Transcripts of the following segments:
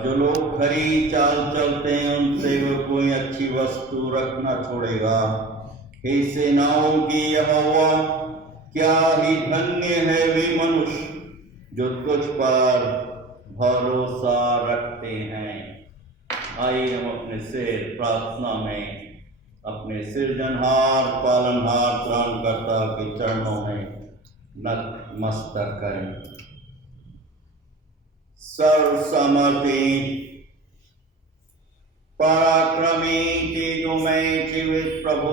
और जो लोग खरी चाल चलते हैं उनसे वो कोई अच्छी वस्तु रखना छोड़ेगा। हे सेनाओं की यहोवा, क्या ही धन्य है वे मनुष्य जो तुझ पर भरोसा रखते हैं। आइए हम अपने सिर प्रार्थना में अपने सृजनहार पालनहार त्राणकर्ता के चरणों में नतमस्तक करें। सर्वसमर्थी पराक्रमी तेजोमय जीवित प्रभु,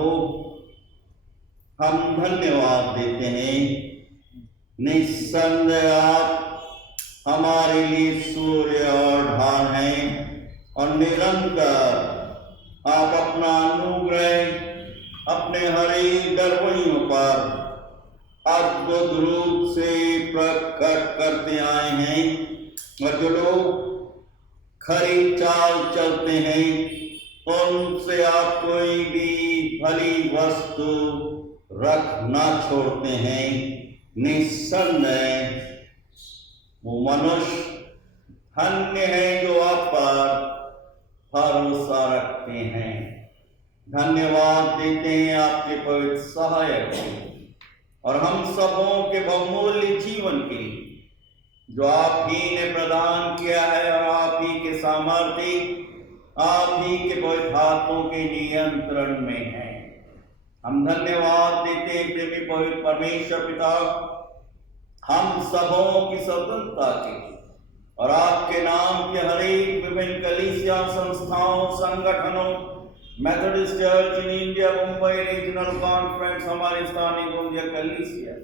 हम धन्यवाद देते हैं। निस्संदेह आप हमारे लिए सूर्य और ढाल हैं और निरंतर आप अपना अनुग्रह अपने हरे दरबारियों पर अद्भुत रूप से प्रकट करते आए हैं। और जो लोग खरी चाल चलते हैं उनसे आप कोई भी भली वस्तु रख ना छोड़ते हैं। निस्संदेह वो मनुष्य धन्य है जो आप पर भरोसा रखते हैं। धन्यवाद देते हैं आपके पवित्र सहायक और हम सबों के बहुमूल्य जीवन के लिए जो आप ही ने प्रदान किया है और आप ही के सामर्थ्य आप ही के पवित्र हाथों के नियंत्रण में है। हम धन्यवाद देते हैं प्रेमी पवित्र परमेश्वर पिता, हम सबों की स्वतंत्रता के और आपके नाम के हरेक विभिन्न कलीसिया संस्थाओं संगठनों, Methodist church in India Mumbai regional conference, हमारे स्थानीय गोंदिया कलीसिया,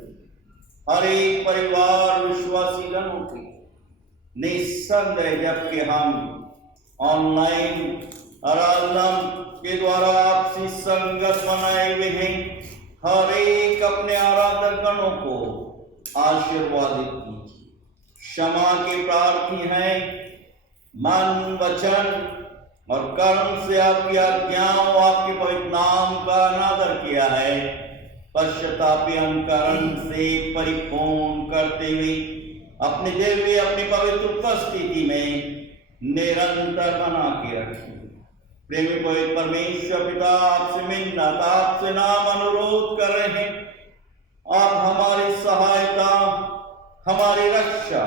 हर एक परिवार विश्वासी जनों की निस्संदेह, जबकि हम ऑनलाइन आराधना के द्वारा आपसी संगत बनाए हुए हैं, हर एक अपने आराधक गणों को आशीर्वादित कीजिए। क्षमा के प्रार्थी हैं, मन वचन और कर्म से आपकी आज्ञाओं आपके पवित्र नाम का अनादर किया है, पश्चातापी अंतकरण से परिपूर्ण करते हुए अपने दिव्य अपनी पवित्र उपस्थिति में निरंतर बना के रखिए। प्रेमी पवित्र परमेश्वर पिता, आपसे मिन्नत आपसे नाम अनुरोध कर रहे हैं, आप हमारी सहायता हमारी रक्षा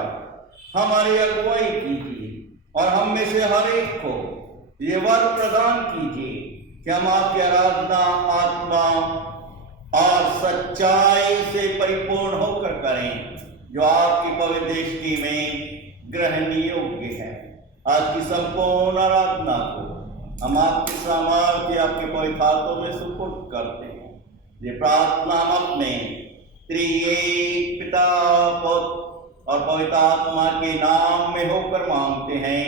हमारी अगुवाई कीजिए और हम में से हर एक को ये वर प्रदान कीजिए कि हम आपकी आराधना आत्मा और सच्चाई से परिपूर्ण होकर करें, जो आपकी पवित्र दृष्टि में ग्रहण योग्य है। आज की संपूर्ण आराधना को हम आपके सामर्थ्य आपके पवित्र हाथों में सुपुर्द करते हैं। ये प्रार्थना हम अपने त्रिएक पिता पुत्र और पवित्र आत्मा के नाम में होकर मांगते हैं।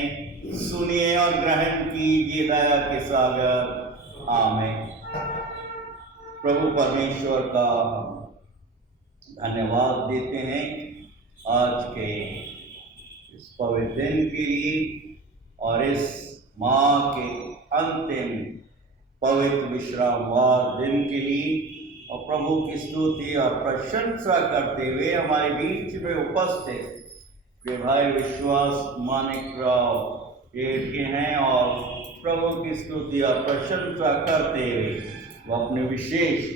सुनिए और ग्रहण कीजिए दया के सागर। आमीन। प्रभु परमेश्वर का धन्यवाद देते हैं आज के इस पवित्र दिन के लिए और इस माह के अंतिम पवित्र विश्रामवार दिन के लिए, और प्रभु की स्तुति और प्रशंसा करते हुए हमारे बीच में उपस्थित वे भाई विश्वास मानिकराव के हैं और प्रभु की स्तुति और प्रशंसा करते हुए वो अपने विशेष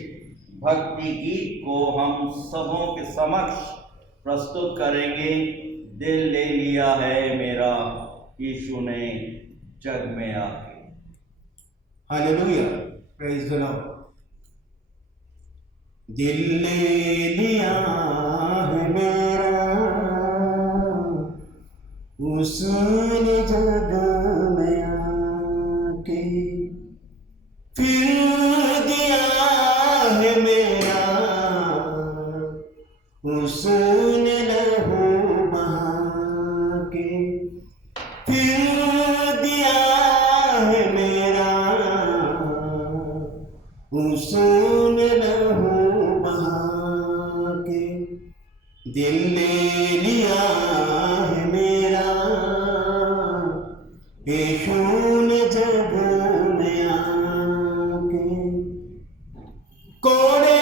भक्ति गीत को हम सबों के समक्ष प्रस्तुत करेंगे। दिल ले लिया है मेरा यीशु ने जग में आके। Hallelujah, praise the Lord. दिल ले लिया है मेरा उसने जग में आके, फिर दिया है मेरा उसने लहू बहा के, फिर दिया है मेरा उसने लहू बहा के। दिल ले लिया है मेरा यीशु ने जग में आके, कोड़े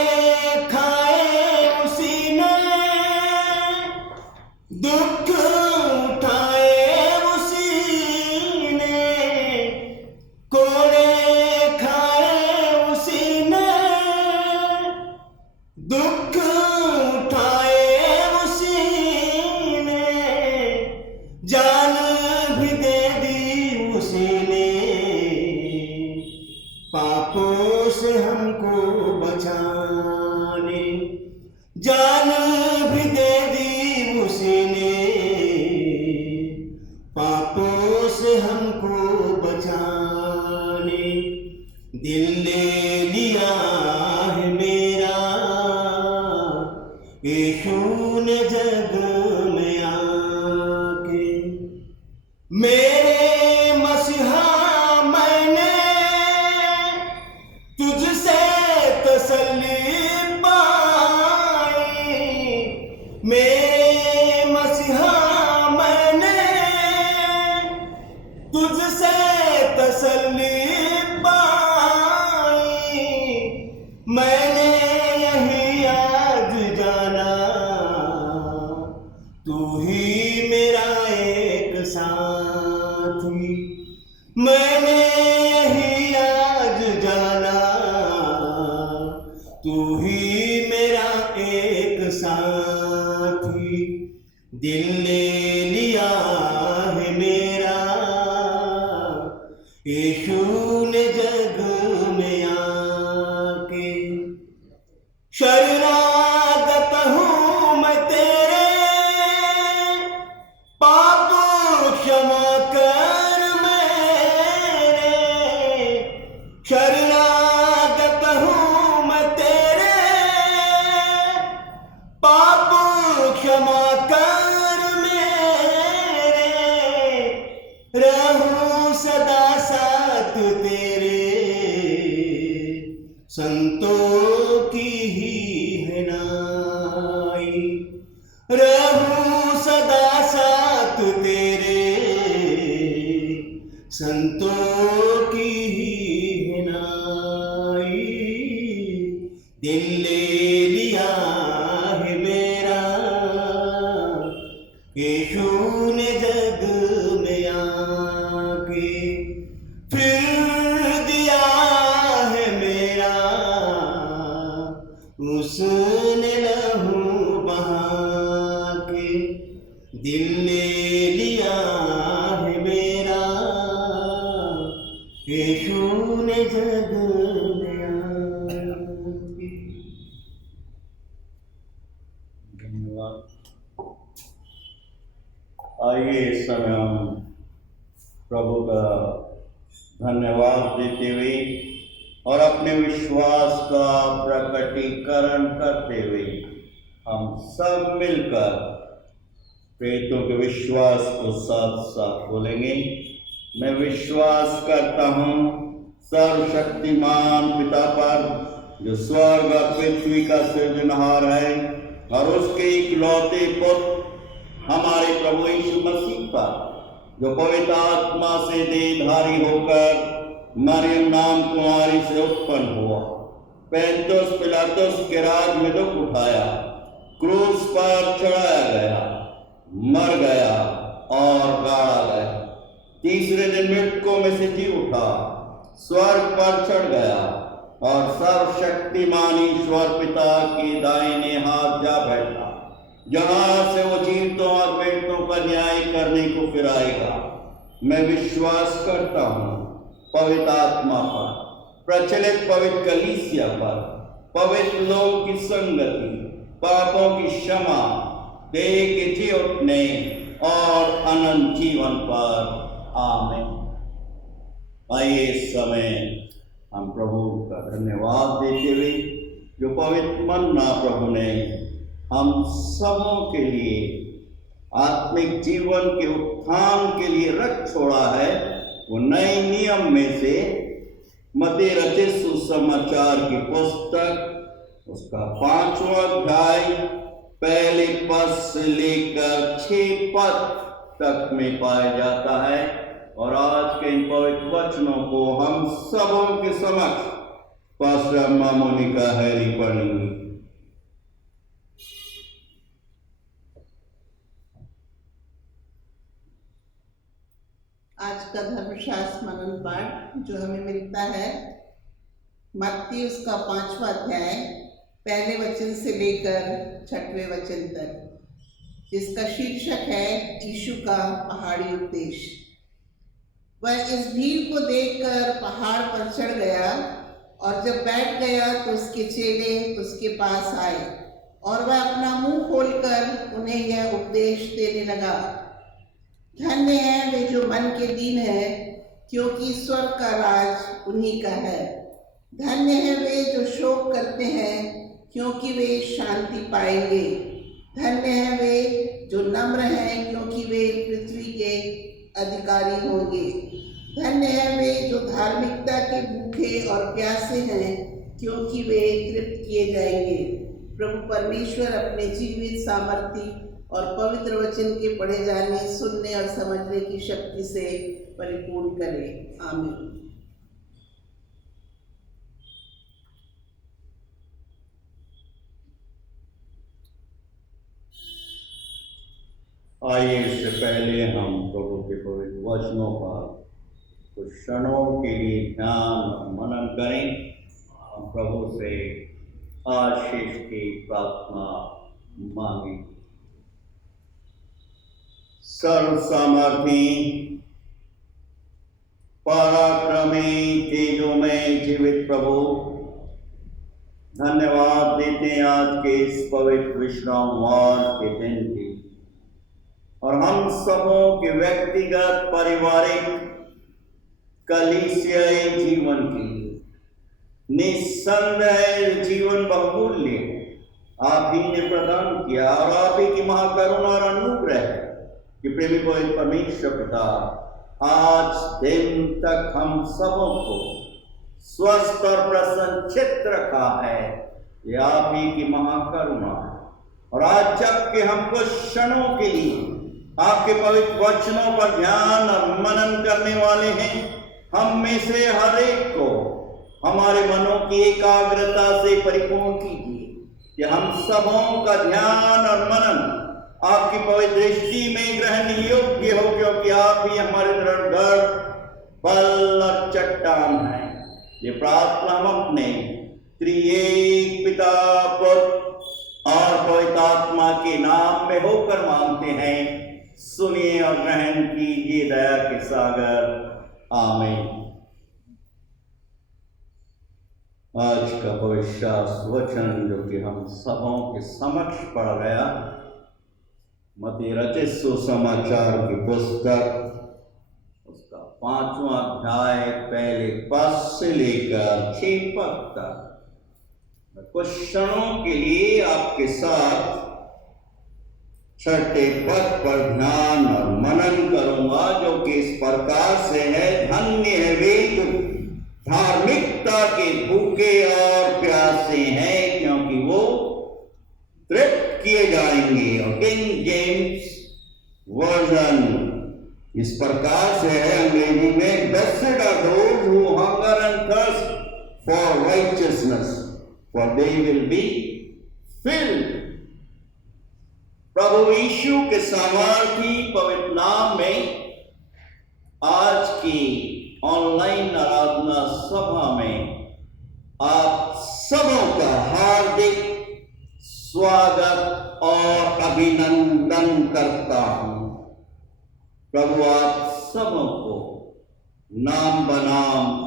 खाए उसी ने, दुख उठाए उसी हमको बचाने, दिल ले लिया है मेरा यीशु ने जग में आके। मेरे मसीहा मैंने तुझसे तसल्ली पाई, मेरे मसीहा मैंने तुझसे तसल्ली पाई। मैंने यही आज जाना तू ही मेरा एक साथी। मैंने यही आज जाना तू ही मेरा एक साथी। दिल ले लिया है मेरा यीशु ने जग में आके। शरणागत हूँ मैं तेरे, पाप क्षमा कर मेरे। शरणागत हूँ मैं तेरे, पाप क्षमा कर मेरे। रहूं सदा साथ तेरे, संतों की ही है नाई। रहूं सदा साथ तेरे, संतों की ही है नाई। दिल ले लिया है मेरा यीशु ने जग में आके। फिर दिया है मेरा उसने लहू बहा के। दिल ले लिया है मेरा यीशु ने जग में आके। धन्यवाद। आइए इस समय हम प्रभु का धन्यवाद देते हुए और अपने विश्वास का प्रकटीकरण करते हुए हम सब मिलकर प्रेतों के विश्वास को साथ साथ बोलेंगे। मैं विश्वास करता हूँ सर्वशक्तिमान पिता पर, जो स्वर्ग और पृथ्वी का सृजनहार है, और उसके इकलौते पुत्र हमारे प्रभु यीशु मसीह पर, जो पवित्र आत्मा से देहधारी होकर मरियम नाम कुमारी से उत्पन्न हुआ, पैंतुस पिलातुस के राज में दुख उठाया, क्रूस पर चढ़ाया गया, मर गया और गाड़ा गया, तीसरे दिन मृतकों में से जी उठा, स्वर्ग पर चढ़ गया और सर्वशक्तिमान ईश्वर पिता के दाहिने हाथ जा बैठा, जहां से वो जीवितों और मृतों का न्याय करने को फिर आएगा। मैं विश्वास करता हूँ पवित्र आत्मा पर, प्रचलित पवित्र कलीसिया पर, पवित्र लोगों की संगति, पापों की क्षमा, देह के जी उठने और अनंत जीवन पर। आमीन। आइए इस समय हम प्रभु का धन्यवाद देते हुए, जो पवित्र मन्ना प्रभु ने हम सबों के लिए आत्मिक जीवन के उत्थान के लिए रख छोड़ा है, वो नए नियम में से मत्ती रचित सुसमाचार की पुस्तक उसका 5वां अध्याय पहले पद से लेकर 6 पद तक में पाया जाता है। और आज के इन पवित्र वचनों को हम सबों के समक्ष पास्टर अम्मा मोनिका हैरी पढ़ेंगी। आज का धर्मशास्त्र मनन पाठ जो हमें मिलता है मत्ती उसका 5वां अध्याय पहले वचन से लेकर 6वें वचन तक, जिसका शीर्षक है यीशु का पहाड़ी उपदेश। वह इस भीड़ को देखकर पहाड़ पर चढ़ गया और जब बैठ गया तो उसके चेले उसके पास आए और वह अपना मुंह खोलकर उन्हें यह उपदेश देने लगा। धन्य है वे जो मन के दीन है, क्योंकि स्वर्ग का राज उन्हीं का है। धन्य है वे जो शोक करते हैं, क्योंकि वे शांति पाएंगे। धन्य है वे जो नम्र हैं, क्योंकि वे पृथ्वी के अधिकारी होंगे। धन्य है वे जो धार्मिकता के भूखे और प्यासे हैं, क्योंकि वे तृप्त किए जाएंगे। प्रभु परमेश्वर अपने जीवित सामर्थ्य और पवित्र वचन के पढ़े जाने, सुनने और समझने की शक्ति से परिपूर्ण करे। आमीन। आइए इससे पहले हम प्रभु के पवित्र वचनों पर कुछ क्षणों के लिए ध्यान और मनन करें। हम प्रभु से आशीष की प्रार्थना मांगे। सर्व सामर्थी, पराक्रमी, तेजोमय जीवित प्रभु, धन्यवाद देते हैं आज के इस पवित्र विश्रामवार के दिन की और हम सबों के व्यक्तिगत, पारिवारिक, कलीसियाई जीवन की। निस्संदेह जीवन बहुमूल्य आप ही ने प्रदान किया और आप ही की महाकरुणा और अनुग्रह कि प्रेमी पवित्र परमेश्वर पिता आज दिन तक हम सबों को स्वस्थ और प्रसन्नचित्त रखा है। ये आप ही की महाकरुणा है। और आज जबकि हम कुछ क्षणों के लिए आपके पवित्र वचनों पर ध्यान और मनन करने वाले हैं, हम में से हर एक को हमारे मनों की एकाग्रता से परिपूर्ण कीजिए कि हम सबों का ध्यान और मनन आपकी पवित्र दृष्टि में ग्रहण योग्य हो, क्योंकि आप ही हमारे दृढ़ बल और चट्टान हैं। ये प्रार्थना हम अपने त्रिएक पिता, पुत्र और पवित्र आत्मा के नाम में होकर मांगते हैं। सुनिए और ग्रहण कीजिए दया के सागर। आमीन। आज का पवित्र वचन जो कि हम सबों के समक्ष पढ़ गया, मत्ती रचित सुसमाचार की पुस्तक उसका 5वां अध्याय पहले पद से लेकर 6 पद तक कुछ क्षणों के लिए आपके साथ 6ठे पद पर ध्यान और मनन करूंगा, जो कि इस प्रकार से है। धन्य है वे जो धार्मिकता के भूखे और प्यासे हैं, क्योंकि वो तृप्त किए जाएंगे। और किंग जेम्स वर्जन इस प्रकार से है अंग्रेजी में, Blessed are those who hunger and thirst for righteousness, for they will be filled। प्रभु यीशु के सामर्थी पवित्र नाम में आज की ऑनलाइन आराधना सभा में आप सबों का हार्दिक स्वागत और अभिनंदन करता हूं। प्रभु आप सबों को नाम बनाम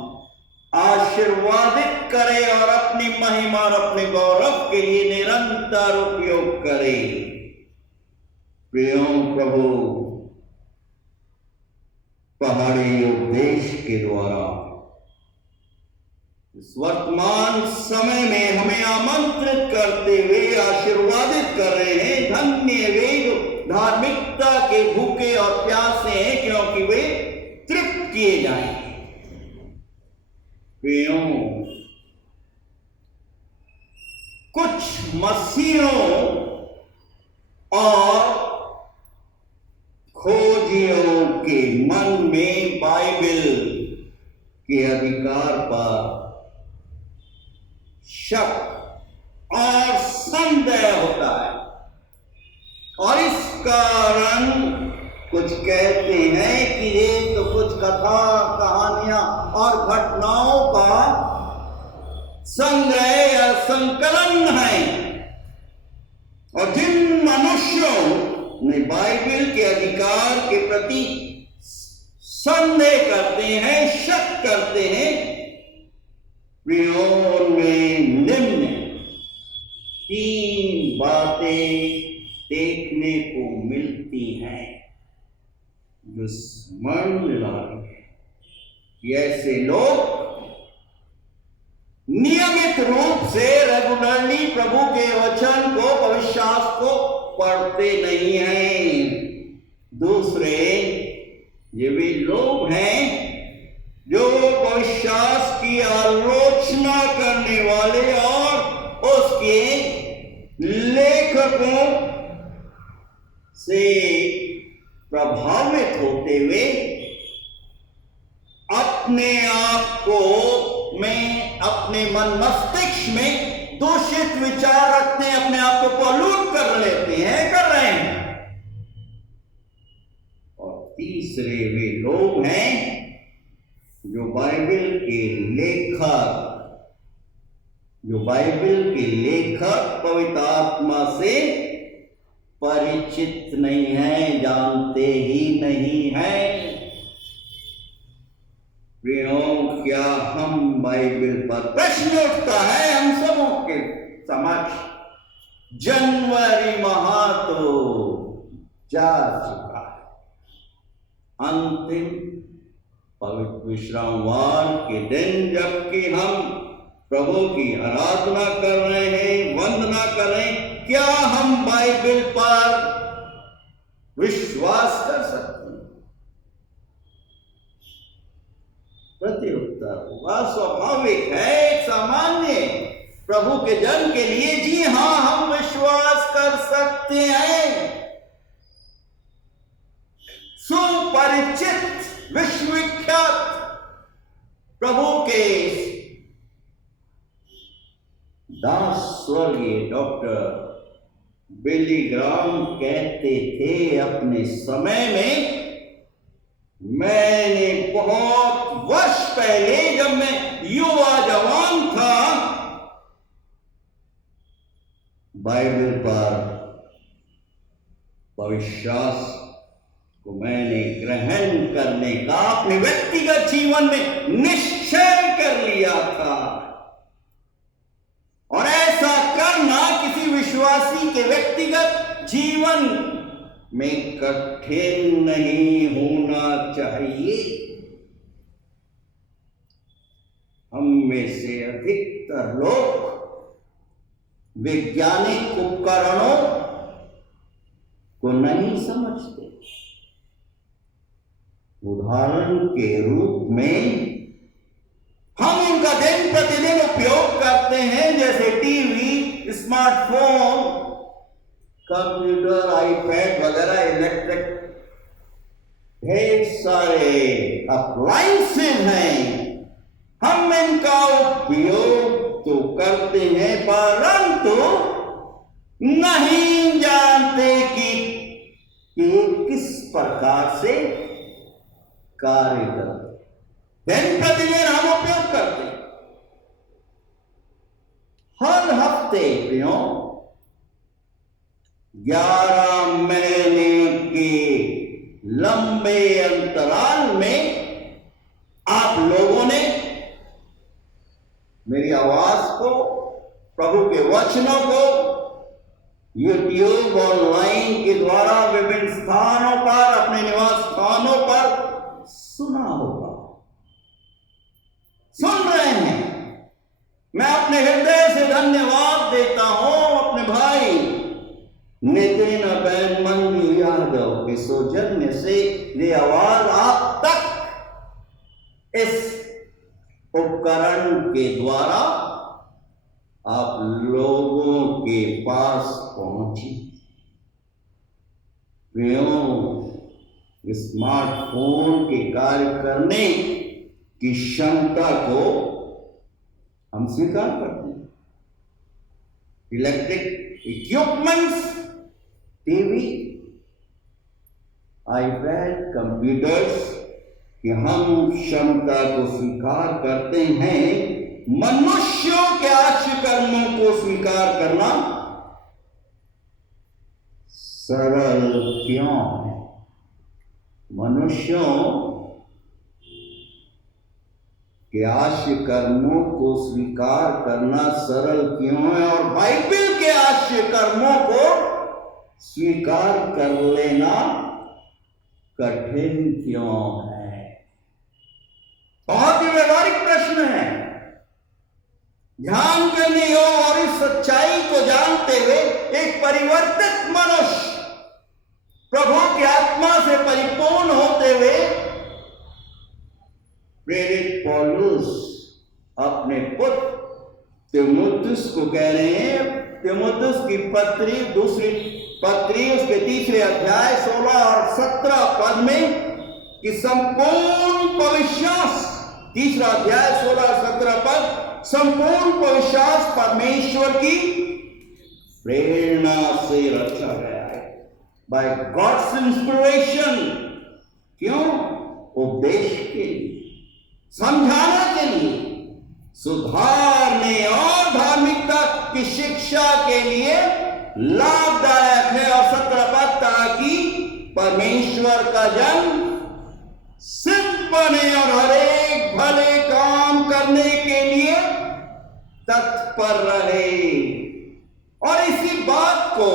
आशीर्वादित करे और अपनी महिमा और अपने गौरव के लिए निरंतर उपयोग करे। प्रियो प्रभु, पहाड़ी उपदेश के द्वारा इस वर्तमान समय में हमें आमंत्रित करते हुए आशीर्वादित कर रहे हैं। धन्य वे जो धार्मिकता के भूखे और प्यासे हैं, क्योंकि वे तृप्त किए जाएंगे। प्रियो, कुछ मसीहों और खोजियों के मन में बाइबल के अधिकार पर शक और संदेह होता है, और इस कारण कुछ कहते हैं कि ये तो कुछ कथा, कहानियां और घटनाओं का संग्रह या संकलन है। और जिन मनुष्यों ने बाइबल के अधिकार के प्रति संदेह करते हैं, शक करते हैं, प्रियों में निम्न 3 बातें देखने को मिलती हैं। जो स्मरण दिला रहे हैं कि ऐसे लोग नियमित रूप से रेगुलरली प्रभु के वचन को, पवित्र शास्त्र को पढ़ते नहीं हैं। दूसरे ये भी लोग हैं जो पवित्र शास्त्र की आलोचना करने वाले और उसके लेखकों से प्रभावित होते हुए अपने आप को में, अपने मन मस्तिष्क में दूषित विचार रखते हैं, अपने आप को पॉल्यूट कर लेते हैं, कर रहे हैं। और तीसरे वे लोग हैं जो बाइबल के लेखक पवित्र आत्मा से परिचित नहीं हैं, जानते ही नहीं हैं। क्या हम बाइबल पर प्रश्न उठता है हम सबों के समक्ष, जनवरी माह तो जा चुका है, अंतिम पवित्र विश्रामवार के दिन जबकि हम प्रभु की आराधना कर रहे हैं, वंदना कर रहे हैं, क्या हम बाइबल पर विश्वास कर सकते हैं? प्रत्युत्तर हुआ स्वाभाविक है, सामान्य प्रभु के जन के लिए, जी हां, हम विश्वास कर सकते हैं। सुपरिचित, विश्वविख्यात प्रभु के दास स्वर्गीय डॉक्टर बिली ग्राम कहते थे अपने समय में, मैंने बहुत वर्ष पहले जब मैं युवा जवान था, बाइबल पर पवित्र शास्त्र को मैंने ग्रहण करने का अपने व्यक्तिगत जीवन में निश्चय कर लिया था। और ऐसा करना किसी विश्वासी के व्यक्तिगत जीवन में कठिन नहीं होना चाहिए। हम में से अधिकतर लोग वैज्ञानिक उपकरणों को नहीं समझते। उदाहरण के रूप में हम उनका दिन प्रतिदिन उपयोग करते हैं, जैसे टीवी, स्मार्टफोन, कंप्यूटर, आईपैड वगैरह, इलेक्ट्रिक ढेर सारे अप्लायंसेस हैं। हम इनका उपयोग तो करते हैं परंतु नहीं जानते कि किस प्रकार से कार्य करते। दिन प्रतिदिन हम उपयोग करते हैं। हर हफ्ते 11 महीने के लंबे अंतराल में आप लोगों ने मेरी आवाज को, प्रभु के वचनों को यूट्यूब, ऑनलाइन के द्वारा विभिन्न स्थानों पर, अपने निवास स्थानों पर सुना होगा, सुन रहे हैं। मैं अपने हृदय से धन्यवाद देता हूं अपने भाई नितिन बहन मंजू यादव के सौजन्य से ये आवाज आप तक इस उपकरण के द्वारा आप लोगों के पास पहुंची। स्मार्टफोन के कार्य करने की क्षमता को हम स्वीकार करते हैं। Electric equipments, TV, iPad, computers कि हम क्षमता को स्वीकार करते हैं। मनुष्यों के आश्चर्य कर्मों को स्वीकार करना सरल क्यों है? मनुष्यों के आश्चर्य कर्मों को स्वीकार करना सरल क्यों है? और बाइबल के आश्चर्य कर्मों को स्वीकार कर लेना कठिन क्यों है? बहुत ही व्यवहारिक प्रश्न है। ध्यान करने और इस सच्चाई को जानते हुए एक परिवर्तित मनुष्य प्रभु की आत्मा से परिपूर्ण होते हुए प्रेरित पौलुस अपने पुत्र तीमुथियुस को कह रहे हैं, तीमुथियुस की दूसरी पत्री उसके 3 अध्याय 16 और 17 पद में कि संपूर्ण पविश्वास, 3 अध्याय 16 और 17 पद, संपूर्ण पविश्वास परमेश्वर की प्रेरणा से रचा गया है, बाय गॉड्स इंस्पिरेशन। क्यों? उपदेश के लिए, समझाने के लिए, सुधारने और धार्मिकता की शिक्षा के लिए लाभदायक है। और 17 पद, ताकि परमेश्वर का जन सिद्ध बने और हर एक भले काम करने के लिए तत्पर रहे। और इसी बात को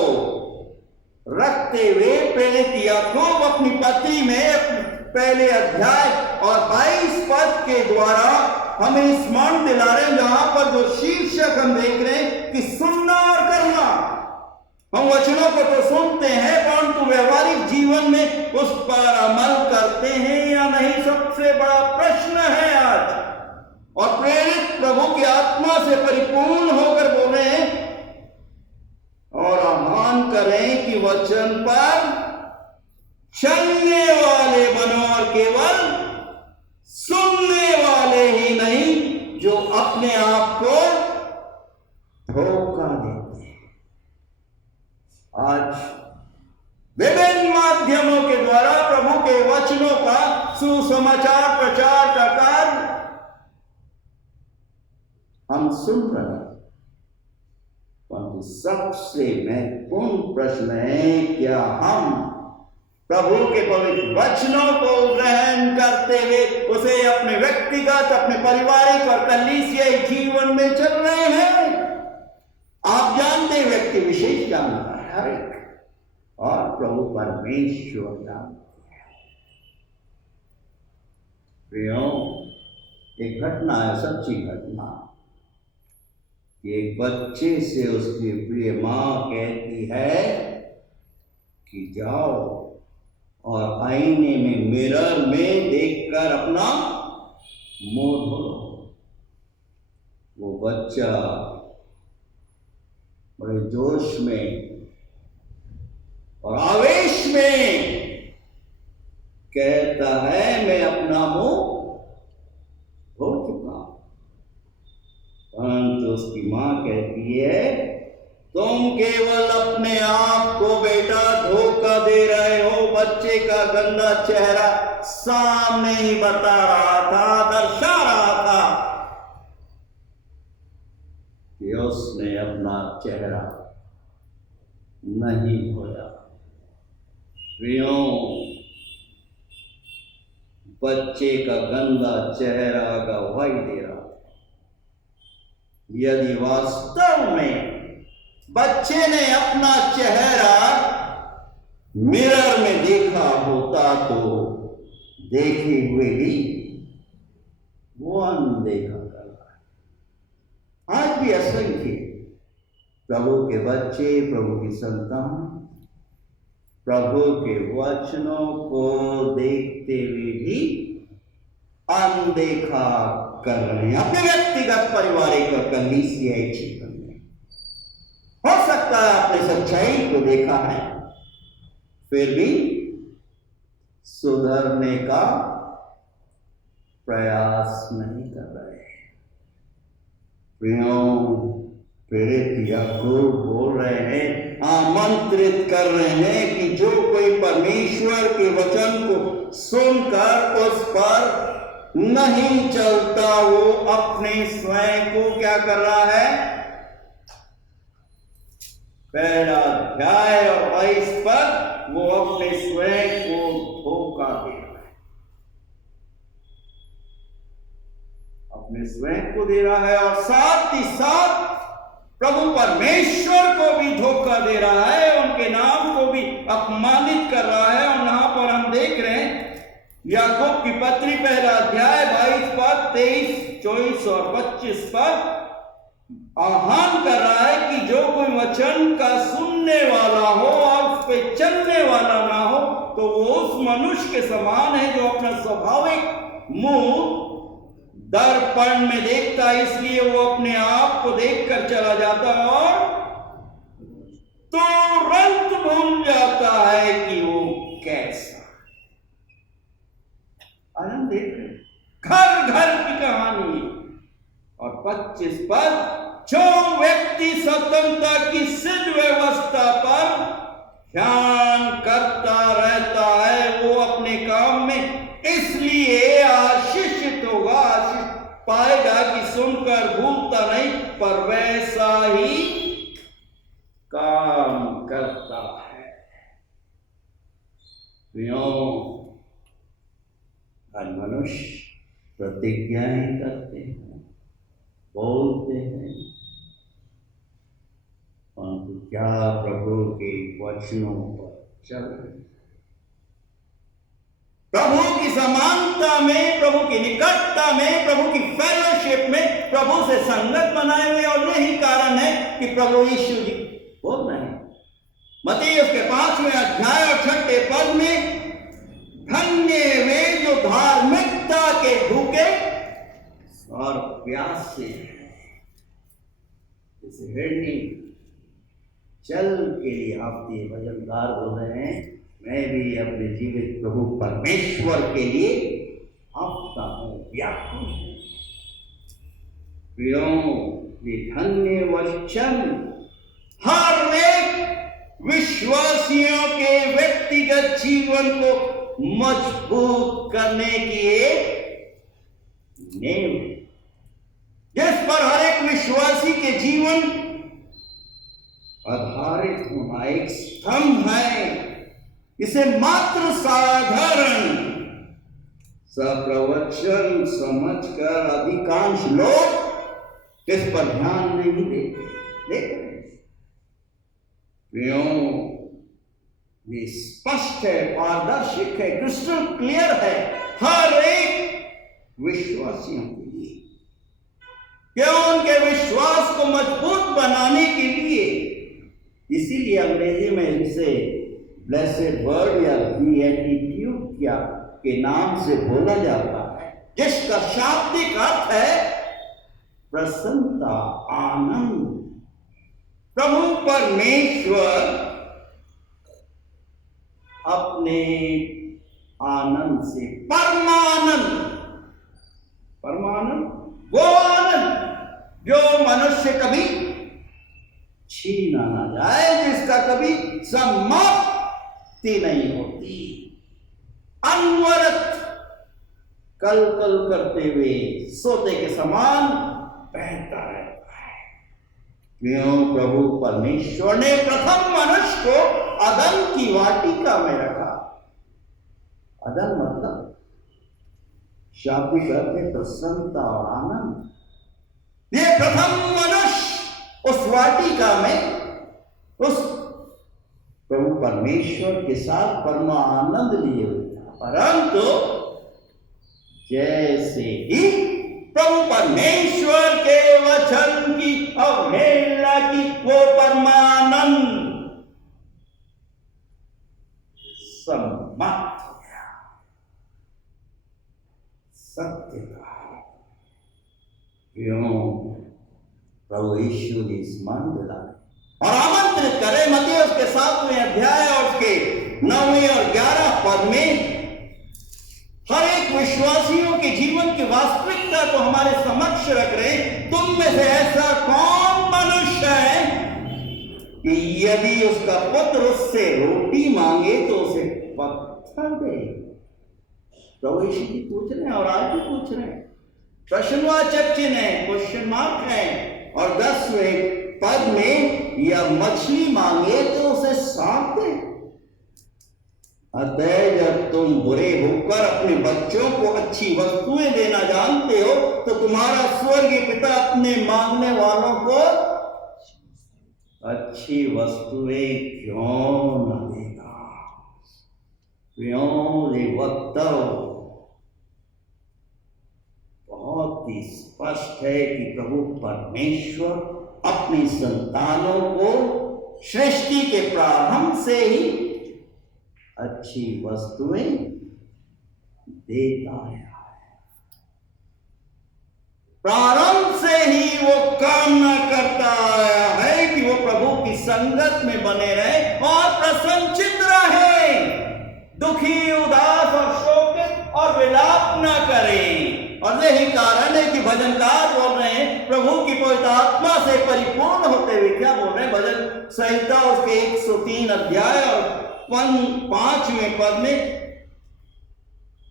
रखते हुए प्रेरित याकूब अपनी पत्री में पहले अध्याय और 22 पद के द्वारा हमें स्मरण दिला रहे हैं, जहां पर जो शीर्षक हम देख रहे हैं कि सुनना और करना। हम वचनों को तो सुनते हैं, परंतु व्यवहारिक जीवन में उस पर अमल करते हैं या नहीं, सबसे बड़ा प्रश्न है आज। और प्रेरित प्रभु की आत्मा से परिपूर्ण होकर बोल रहे हैं और आह्वान करें कि वचन पर चलने वाले बनो और केवल सुनने वाले ही नहीं जो अपने आप को धोखा देते हैं। आज विभिन्न माध्यमों के द्वारा प्रभु के वचनों का सुसमाचार प्रचार का कार्य हम सुन रहे हैं, परंतु सबसे महत्वपूर्ण प्रश्न है, क्या हम प्रभु के पवित्र वचनों को ग्रहण करते हुए उसे अपने व्यक्तिगत, अपने पारिवारिक और कलीसियाई जीवन में चल रहे हैं? आप जानते हैं, व्यक्ति विशेष जानता है हर एक, और प्रभु परमेश्वर जानते हैं। प्रियो, एक घटना है, सच्ची घटना, कि एक बच्चे से उसकी प्रिय मां कहती है कि जाओ और आईने में, मिरर में देखकर अपना मुंह धो। वो बच्चा बड़े जोश में और आवेश में कहता है, मैं अपना मुंह धो चुका। परंतु उसकी मां कहती है, तुम केवल अपने आप को बेटा धोखा दे रहे हो। बच्चे का गंदा चेहरा सामने ही बता रहा था, दर्शा रहा था कि उसने अपना चेहरा नहीं धोया। प्रियों, बच्चे का गंदा चेहरा गवाही दे रहा था। यदि वास्तव में बच्चे ने अपना चेहरा मिरर में देखा होता तो देखे हुए ही वो अनदेखा कर रहा है। आज भी असंख्य प्रभु के बच्चे, प्रभु की संतान, प्रभु के वचनों को देखते हुए भी अनदेखा कर रहे हैं अपने व्यक्तिगत, पारिवारिक और कलीसियाई जीवन में। हो सकता है आपने सच्चाई को देखा है, फिर भी सुधरने का प्रयास नहीं कर रहे। प्रेरित याकूब बोल रहे हैं, आमंत्रित कर रहे हैं कि जो कोई परमेश्वर के वचन को सुनकर उस पर नहीं चलता, वो अपने स्वयं को क्या कर रहा है? पहला अध्याय और 22 पद, वो अपने स्वयं को धोखा दे रहा है, अपने स्वयं को दे रहा है और साथ ही साथ प्रभु परमेश्वर को भी धोखा दे रहा है, उनके नाम को भी अपमानित कर रहा है। और यहां पर हम देख रहे हैं याकूब की पत्री पहला अध्याय 22 पद 23, 24 और 25 पद आह्वान कर रहा है कि जो कोई वचन का सुनने वाला हो और उस पे चलने वाला ना हो तो वो उस मनुष्य के समान है जो अपना स्वाभाविक मुंह दर्पण में देखता है, इसलिए वो अपने आप को देखकर चला जाता है और तुरंत भूल जाता है कि वो कैसा। आज हम देख रहे हैं घर घर की कहानी। और 25 पद जो व्यक्ति स्वतंत्रता की सिद्ध व्यवस्था पर ध्यान करता रहता है वो अपने काम में इसलिए आशीषित होगा, आशीष पाएगा कि सुनकर भूलता नहीं पर वैसा ही काम करता है। हर मनुष्य प्रतिज्ञाएं करते हैं, बोलते हैं, परंतु क्या प्रभु के वचनों पर चल रहे? प्रभु की समानता में, प्रभु की निकटता में, प्रभु की फेलोशिप में प्रभु से संगत बनाए हुए। और यही कारण है कि प्रभु यीशु जी बोल रहे हैं मत्ती उसके 5वें अध्याय और 6 पद में, धन्य वे जो धार्मिकता के भूखे और प्यासे जैसे हिरनी जल के लिए आपके वजनदार बोल रहे हैं, मैं भी अपने जीवित प्रभु परमेश्वर के लिए आपका हूं, व्याकुल हूं। धन्य वचन हर एक विश्वासियों के व्यक्तिगत जीवन को मजबूत करने की एक नेम जिस पर हर एक विश्वासी के जीवन आधारित होना एक स्तंभ है। इसे मात्र साधारण सप्रवचन समझकर अधिकांश लोग इस पर ध्यान नहीं देते। ये स्पष्ट है, पारदर्शिक है, क्रिस्टल क्लियर है हर एक विश्वासियों के लिए। क्यों? उनके विश्वास को मजबूत बनाने के लिए। इसीलिए अंग्रेजी में इसे ब्लेसेड वर्ड या बीएटिट्यूड के नाम से बोला जाता है, जिसका शाब्दिक अर्थ है प्रसन्नता, आनंद। प्रभु परमेश्वर अपने आनंद से परमानंद वो आनंद जो मनुष्य कभी छीना ना जाए, जिसका कभी समाप्ति नहीं होती, अनवरत कल कल करते हुए सोते के समान बहता रहता है। क्यों? प्रभु परमेश्वर ने प्रथम मनुष्य को अदन की वाटिका में रखा। अदन मतलब शाब्दिक अर्थ है प्रसन्नता और आनंद। ये प्रथम मनुष्य उस वाटिका में उस प्रभु परमेश्वर के साथ परमानंद लिए हुए था, परंतु जैसे ही प्रभु परमेश्वर के वचन की अवहेलना की, वो परमानंद समाप्त हो गया। सत्य का क्यों? प्रभु यीशु ने स्मरण दिलाए और आमंत्रित करे। मत्ती उसके 7वें अध्याय और उसके 9वें और 11 पद में हर एक विश्वासियों के जीवन की वास्तविकता को हमारे समक्ष रख रहे। तुम में से ऐसा कौन मनुष्य है कि यदि उसका पुत्र उससे रोटी मांगे तो उसे पत्थर दे? प्रभु यीशु जी पूछ रहे हैं और आज भी पूछ रहे हैं। प्रश्नवाचक चिन्ह है, क्वेश्चन मार्क है। और 10वें पद में या मछली मांगे तो उसे सांप दे। अतः जब तुम बुरे होकर अपने बच्चों को अच्छी वस्तुएं देना जानते हो तो तुम्हारा स्वर्गीय पिता अपने मांगने वालों को अच्छी वस्तुएं क्यों न देगा? क्यों? ये वक्त बहुत ही स्पष्ट है कि प्रभु परमेश्वर अपनी संतानों को सृष्टि के प्रारंभ से ही अच्छी वस्तुएं देता है। प्रारंभ से ही वो कामना करता आया है कि वो प्रभु की संगत में बने रहे और प्रसन्नचित्त रहे, दुखी, उदास और शोकित और विलाप न करें। और यही कारण है कि भजनकार बोल रहे हैं, प्रभु की पवित्र आत्मा से परिपूर्ण होते हुए क्या बोल रहे हैं? भजन संहिता उसके 103 अध्याय और 5वें पद में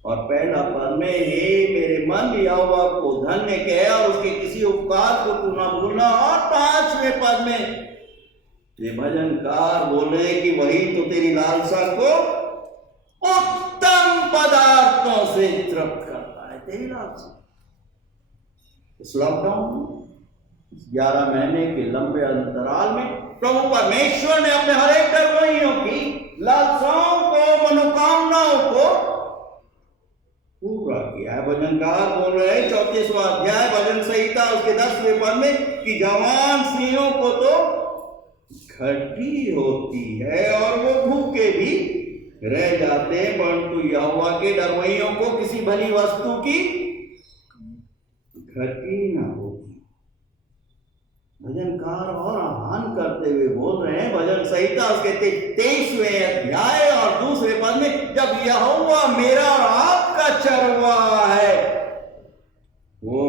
और पहला पद में, हे मेरे मन यहोवा को धन्य कह और उसके किसी उपकार को तू न भूलना। और 5वें पद में ये भजनकार बोल रहे हैं कि वही तो तेरी लालसा को उत्तम पदार्थों से तृप्त करता है। तेरी लालसा इस लॉकडाउन 11 महीने के लंबे अंतराल में प्रभु परमेश्वर ने अपने हर एक कर्मयों की लालसाओं को, मनोकामनाओं को पूरा किया है। भजनकार बोल रहे हैं 34वां अध्याय भजन संहिता उसके 10वें पद में कि जवान स्त्रियों को तो घटी होती है और वो भूखे भी रह जाते हैं, परंतु यहोवा के डरवइयों को किसी भली वस्तु की घटी न होगी। भजनकार और आह्वान करते हुए बोल रहे हैं भजन संहिता उसके 23वें अध्याय और 2 पद में, जब यहोवा मेरा और आपका चरवाहा है, वो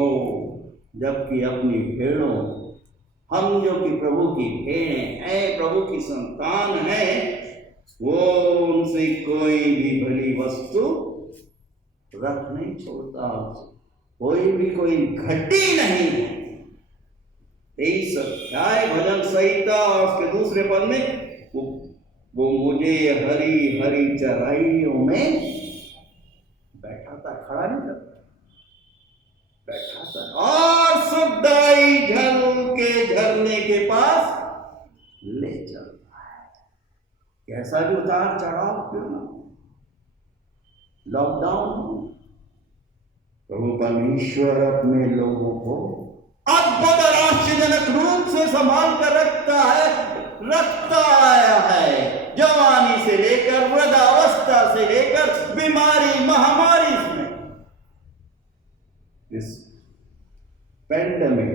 जबकि अपनी भेड़ों, हम जो कि प्रभु की भेड़ें हैं, प्रभु की संतान हैं, वो उनसे कोई भी भली वस्तु रख नहीं छोड़ता, कोई भी कोई घटी नहीं है। 23 अध्याय भजन संहिता और उसके 2 पद में वो मुझे हरी हरी चराइयों में बैठाता, खड़ा नहीं करता, बैठाता और सुखदाई झल के झरने के पास ले चलता है। कैसा भी उतार चढ़ाव क्यों ना, लॉकडाउन प्रभु परमेश्वर अपने लोगों को अद्भुत और आश्चर्यजनक रूप से संभाल कर रखता आया है। जवानी से लेकर वृद्धावस्था से लेकर बीमारी, महामारी में, इस पेंडेमिक,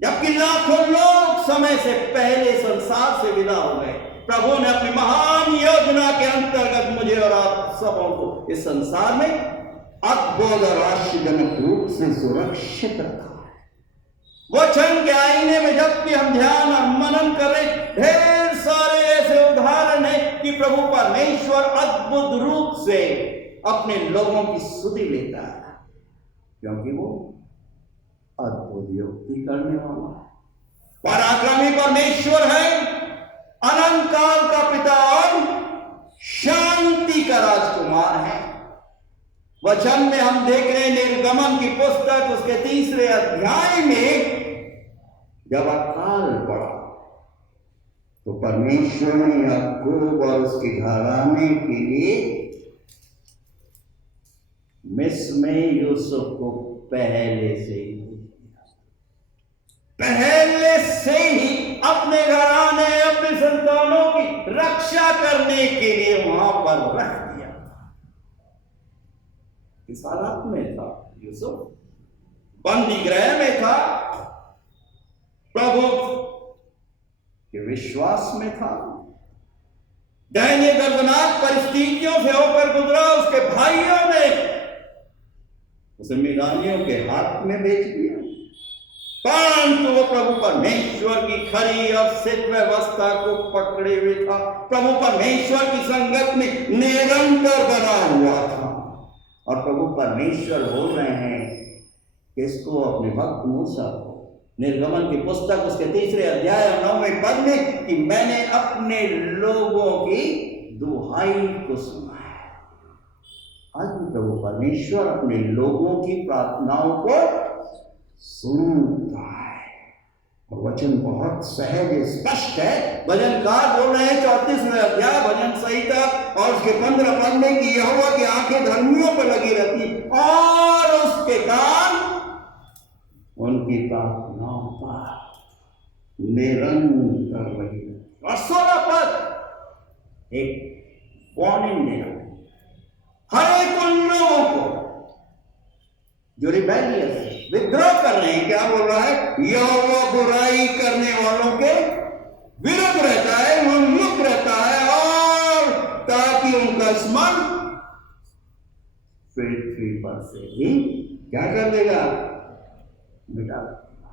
जबकि लाखों लोग समय से पहले संसार से विदा हो गए, प्रभु ने अपनी महान योजना के अंतर्गत मुझे और आप सबों को इस संसार में अद्भुत और आश्चर्यजनक रूप से सुरक्षित रखा। वचन के आईने में जब भी हम ध्यान और मनन करें, ढेर सारे ऐसे उदाहरण हैं कि प्रभु परमेश्वर अद्भुत रूप से अपने लोगों की सुधि लेता है, क्योंकि वो अद्भुत युक्ति करने वाला है, पराक्रमी परमेश्वर है, अनंत काल का पिता और शांति का राजकुमार है। वचन में हम देख रहे हैं निर्गमन की पुस्तक उसके 3 अध्याय में, जब अकाल पड़ा तो परमेश्वर ने याकूब और उसके घराने के लिए मिस्र में यूसुफ को पहले से ही अपने घराने, अपने संतानों की रक्षा करने के लिए वहां पर रख दिया। किस हालत में था यूसुफ? बंदी गृह में था, प्रभु के विश्वास में था, दयनीय दर्दनाक परिस्थितियों से होकर गुजरा। उसके भाइयों ने उसे मिदानियों के हाथ में बेच दिया, परंतु वो प्रभु परमेश्वर की खरी और सिद्ध व्यवस्था को पकड़े हुए था, प्रभु परमेश्वर की संगत में निरंतर बना हुआ था। और प्रभु परमेश्वर बोल रहे हैं कि इसको अपने भक्त मूसा को, निर्गमन की पुस्तक उसके 3 अध्याय और 9वें पद में, कि मैंने अपने लोगों की दुहाई को सुना है। आज भी प्रभु परमेश्वर अपने लोगों की प्रार्थनाओं को सुनता है और वचन बहुत सहज स्पष्ट है। भजनकार बोल रहे हैं 34वें अध्याय भजन संहिता और उसके 15 पद में कि यहोवा की आंखें धर्मियों पर लगी रहती और उसके कान उनकी प्रार्थनाओं पर निरंतर रही। और 16 पद एक वार्निंग दे रहा है हर एक उन लोगों को जो रिबेलियस है, विद्रोह कर रहे हैं। क्या बोल रहा है? यहोवा बुराई करने वालों के विरुद्ध रहता है, उन्मुख रहता है, और ताकि उनका स्मरण पृथ्वी पर से ही क्या कर देगा? मिटा देगा।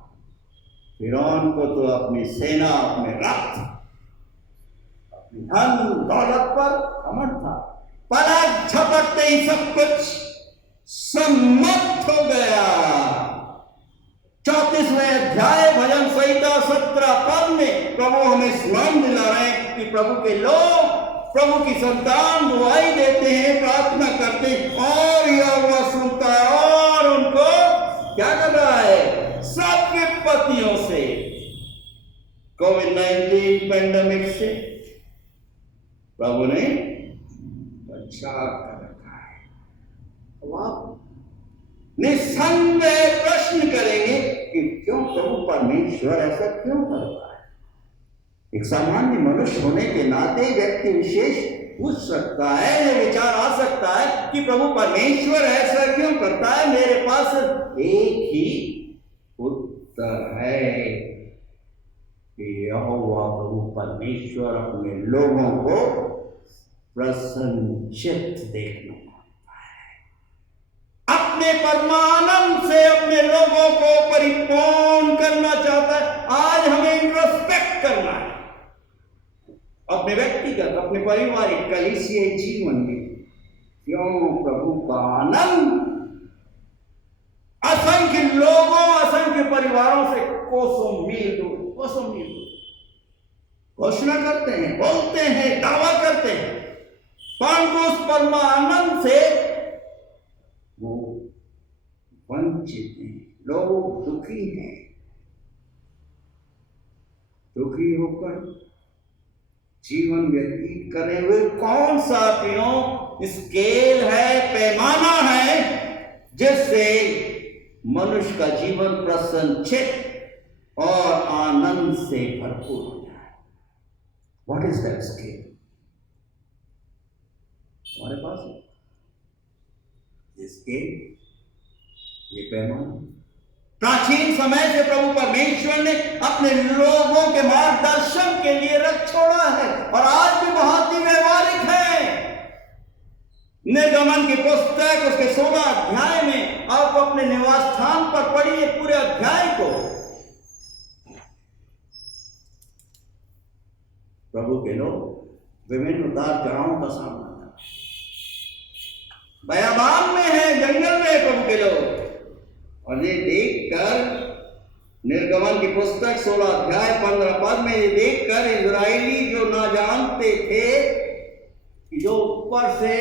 फिरौन को तो अपनी सेना, अपने रथ, अपनी धन दौलत पर घमंड था। पलक झपकते ही सब कुछ सम्मत हो गया। 34वें अध्याय भजन संहिता 17 पद में प्रभु हमें स्मरण दिला रहे हैं कि प्रभु के लोग, प्रभु की संतान दुआई देते हैं, प्रार्थना करते हैं, और यहोवा सुनता है और उनको क्या कर रहा है? सब विपत्तियों से, कोविड-19 पेंडेमिक से प्रभु ने बचा कर रखा है। अब आप निसंदेह प्रश्न करेंगे कि क्यों प्रभु परमेश्वर ऐसा क्यों कर रहा है? एक सामान्य मनुष्य होने के नाते व्यक्ति विशेष पूछ सकता है, यह विचार आ सकता है कि प्रभु परमेश्वर ऐसा क्यों करता है। मेरे पास एक ही उत्तर है कि यहोवा प्रभु परमेश्वर अपने लोगों को प्रसन्नचित्त देखना चाहता है, अपने परमानंद से अपने लोगों को परिपूर्ण करना चाहता है। आज हमें इंट्रोस्पेक्ट करना है अपने व्यक्तिगत, अपने पारिवारिक, कलीसियाई जीवन में। क्यों प्रभु का आनंद असंख्य लोगों, असंख्य परिवारों से कोसों मील दूर, कोसों मील दूर घोषणा करते हैं, बोलते हैं, दावा करते हैं, परंतु उस परमानंद से वो वंचित हैं। लोग दुखी हैं। दुखी होकर जीवन व्यतीत करने हुए कौन सा प्रियो स्केल है, पैमाना है, जिससे मनुष्य का जीवन प्रसन्नचित्त और आनंद से भरपूर हो जाए? What is that scale? हमारे पास है स्केल, ये पैमाना। प्राचीन समय से प्रभु परमेश्वर ने अपने लोगों के मार्गदर्शन के लिए रख छोड़ा है, और आज भी बहुत ही व्यवहारिक है। निर्गमन की पुस्तक उसके 16 अध्याय में आप अपने निवास स्थान पर पढ़िए पूरे अध्याय को। प्रभु के लोग विभिन्न उतार चढ़ावों का सामना कर, बयाबान में है, जंगल में है प्रभु के लोग। और ये देखकर निर्गमन की पुस्तक 16 अध्याय 15 पद में ये देखकर इजरायली जो ना जानते थे कि जो ऊपर से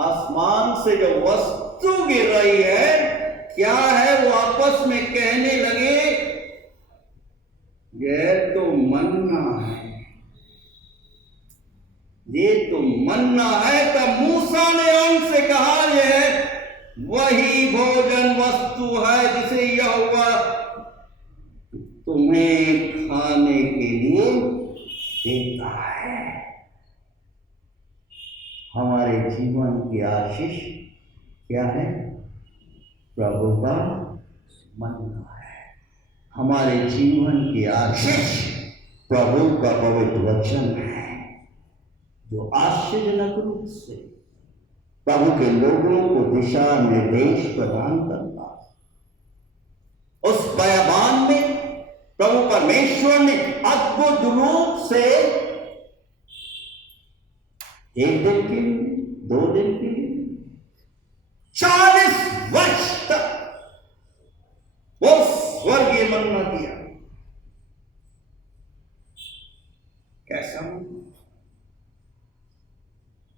आसमान से जो वस्तु गिर रही है क्या है, वो आपस में कहने लगे यह तो मन्ना है, ये तो मन्ना है। तब मूसा ने उनसे कहा यह वही भोजन वस्तु है जिसे यहोवा तुम्हें खाने के लिए देता है। हमारे जीवन की आशीष क्या है? प्रभु का मन्ना है। हमारे जीवन की आशीष प्रभु का पवित्र वचन है, जो आश्चर्यजनक रूप से प्रभु के लोगों को दिशा निर्देश प्रदान करता। उस बयाबान में प्रभु परमेश्वर ने अद्भुत रूप से 1 दिन के लिए, 2 दिन के लिए, 40 वर्ष तक वो स्वर्गीय मन्ना दिया। कैसा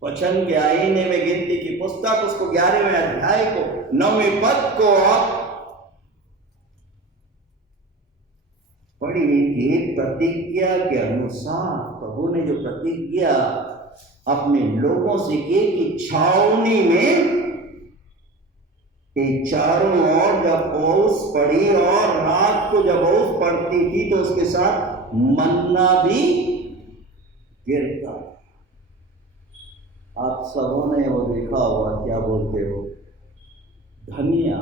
वचन के आईने में गिनती की पुस्तक उसको 11वें अध्याय को 9वें पद को आप पढ़िए कि प्रतिज्ञा के अनुसार प्रभु ने जो प्रतिज्ञा अपने लोगों से की कि छावनी में कि चारों ओर जब ओस पड़ी और रात को जब ओस पड़ती थी तो उसके साथ मन्ना भी गिरता। आप सबों ने वो देखा होगा, क्या बोलते हो, धनिया।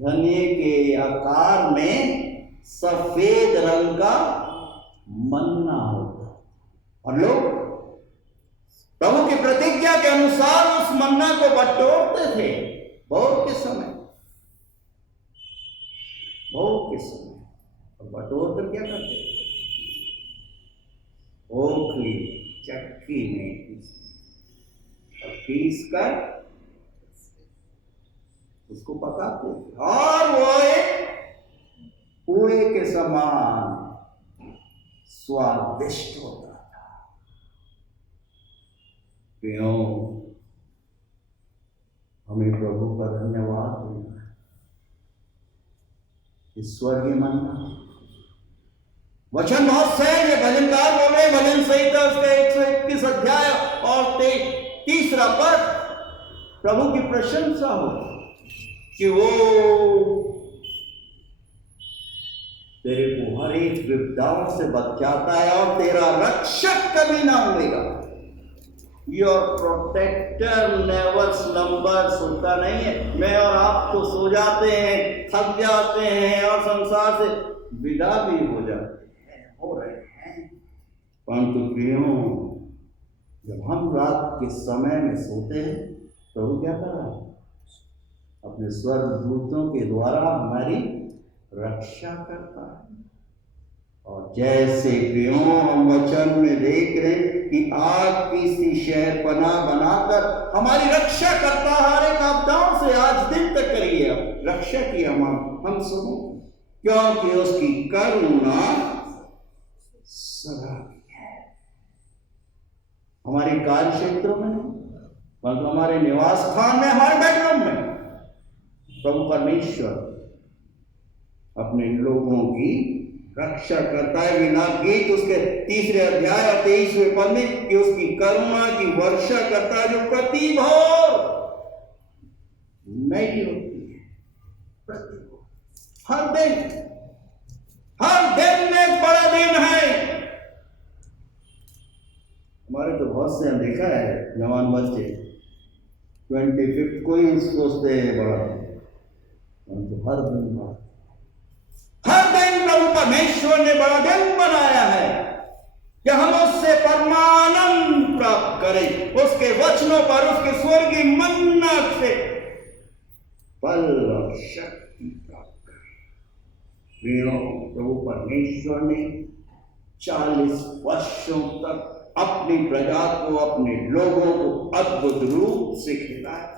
धनिये के आकार में सफेद रंग का मन्ना होता और लोग प्रभु की प्रतिज्ञा के अनुसार उस मन्ना को बटोरते थे भोर के समय। और बटोर कर क्या करते थे? ओखली चक्की में पीस कर उसको पकाते थे और वो एक पुए के समान स्वादिष्ट होता था। क्यों? हमें प्रभु का धन्यवाद देना है। स्वर्गीय मन्ना वचन बहुत से ये भजनकार बोल रहे, भजन संहिता उसका 121 अध्याय और 3 पद, प्रभु की प्रशंसा हो कि वो तेरे को हर एक विपदाओं से बचाता है और तेरा रक्षक कभी ना होगा। योर प्रोटेक्टर नेवर स्लम्बर्स होता नहीं है। मैं और आप तो सो जाते हैं, थक जाते हैं और संसार से विदा भी हो रहे हैं, परंतु प्रियों, जब हम रात के समय में सोते हैं तो वो क्या कर रहा है? अपने स्वर्गदूतों के द्वारा हमारी रक्षा करता है। और जैसे प्रियों हम वचन में देख रहे कि आग की सी शहर पनाह बनाकर हमारी रक्षा करता है हर एक आपदाओं से, आज दिन तक करिए रक्षा की हम सब, क्योंकि उसकी करुणा सदा है। हमारे कार्य क्षेत्रों में, हमारे निवास स्थान में, हमारे बेडरूम में प्रभु परमेश्वर अपने लोगों की रक्षा करता है। बिना गीत उसके 3 अध्याय और 23वें पद में कि उसकी करुणा की वर्षा करता है जो प्रति भोर नहीं होती है। प्रति भोर, हर दिन में एक बड़ा दिन है। हमारे तो बहुत से देखा है जवान बच्चे 25 को ही सोचते हैं बड़ा, परंतु हर दिन प्रभु परमेश्वर ने बड़ा दिन बनाया है कि हम उससे परमानंद प्राप्त करें, उसके वचनों पर, उसके स्वर्गीय मन्ना से बल और शक्ति प्राप्त करें। प्रभु परमेश्वर ने 40 वर्षों तक अपनी प्रजा को, अपने लोगों को अद्भुत रूप से खिलाया।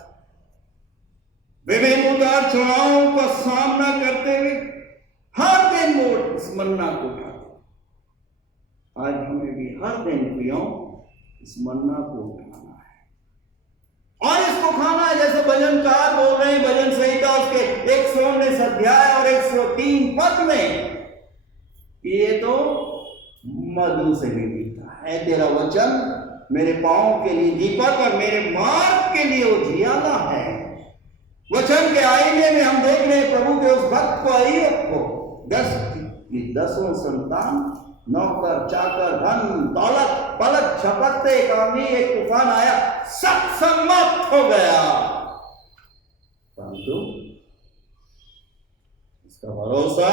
विभिन्न उतार चढ़ावों का सामना करते हुए हर दिन वो इस मन्ना को उठाते। आज हमें भी हर दिन प्रियों इस मन्ना को उठाना है और इसको खाना है। जैसे भजनकार बोल रहे हैं, भजन संहिता उसके 119 अध्याय और 103 पद में, ये तो मधु से भी मीठा है। तेरा वचन मेरे पांव के लिए दीपक और मेरे मार्ग के लिए उजियाला है। वचन के आईने में हम देख रहे हैं प्रभु के उस भक्त को, अय्यूब को, 10 संतान, नौकर चाकर, धन दौलत, पलक झपकते एक आंधी, एक तूफान आया, सब समाप्त हो गया, परंतु इसका भरोसा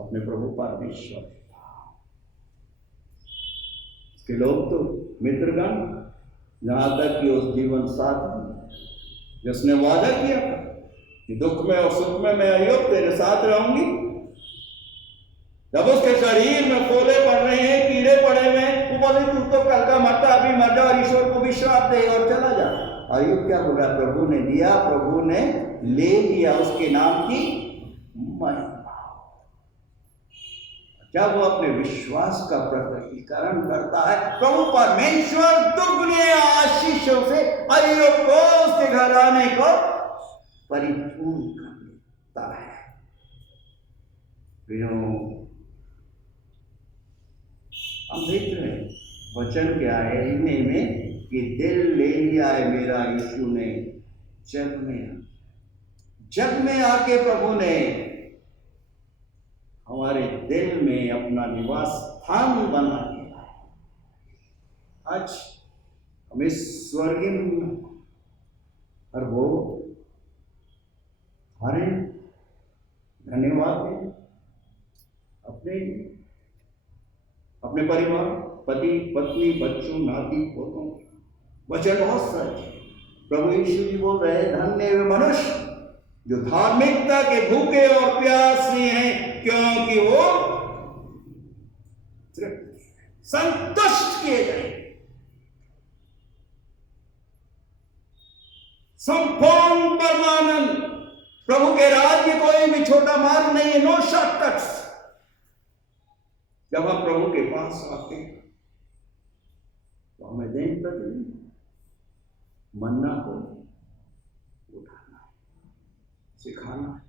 अपने प्रभु परमेश्वर। इसके लोग तो मित्रगण, यहां तक कि उस जीवन साथी जिसने वादा किया था कि दुख में और सुख में मैं अय्यूब तेरे साथ रहूंगी, जब उसके शरीर में फोले पड़ रहे हैं, कीड़े पड़े हुए हैं, वो बोले तू तो कल का मरता, अभी मर जा और ईश्वर को भी श्राप दे और चला जा। अय्यूब क्या बोला? प्रभु ने दिया, प्रभु ने ले लिया, उसके नाम की महिमा। जब वो अपने विश्वास का प्रकटीकरण करता है, प्रभु परमेश्वर दुगने आशीषों से अय्यूब को, उसके घराने को परिपूर्ण कर देता है। हम देख रहे हैं वचन के आईने में कि दिल ले लिया है मेरा यीशु ने जग में, जग में आके प्रभु ने हमारे दिल में अपना निवास स्थान बना दिया। आज हम इस स्वर्गीय और वो हमारे धन्यवाद हैं अपने परिवार, पति पत्नी, बच्चों, नाती पोतों, वचन बहुत सच है। प्रभु यीशु जी बोल रहे हैं, धन्य वे मनुष्य जो धार्मिकता के भूखे और प्यासे हैं, क्योंकि वो संतुष्ट किए गए। संपूर्ण परमानंद। प्रभु के राज्य कोई भी छोटा मार्ग नहीं है, नो शॉर्टकट्स। जब हम प्रभु के पास आते हैं तो हमें दिन प्रतिदिन मन्ना को उठाना है, सिखाना है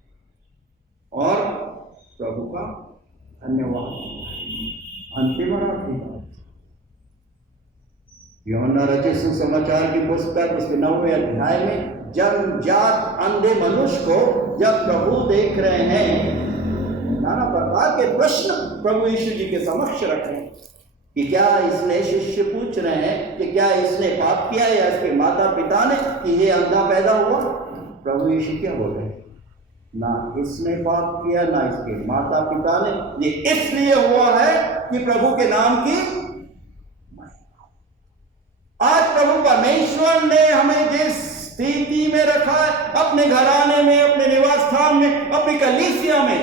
और प्रभु का धन्यवाद। अंतिम और आखिरी बात, यूहन्ना रचित सुसमाचार की पुस्तक उसके 9वें अध्याय में जन्मजात अंधे मनुष्य को जब प्रभु देख रहे हैं, नाना प्रकार के प्रश्न प्रभु यीशु जी के समक्ष रखे कि क्या इसने, शिष्य पूछ रहे हैं कि क्या इसने पाप किया या इसके माता पिता ने कि ये अंधा पैदा हुआ? प्रभु यीशु क्या बोल रहे हैं? ना इसने पाप किया ना इसके माता पिता ने, ये इसलिए हुआ है कि प्रभु के नाम की। आज प्रभु परमेश्वर ने हमें जिस स्थिति में रखा है, अपने घराने में, अपने निवास स्थान में, अपनी कलीसिया में,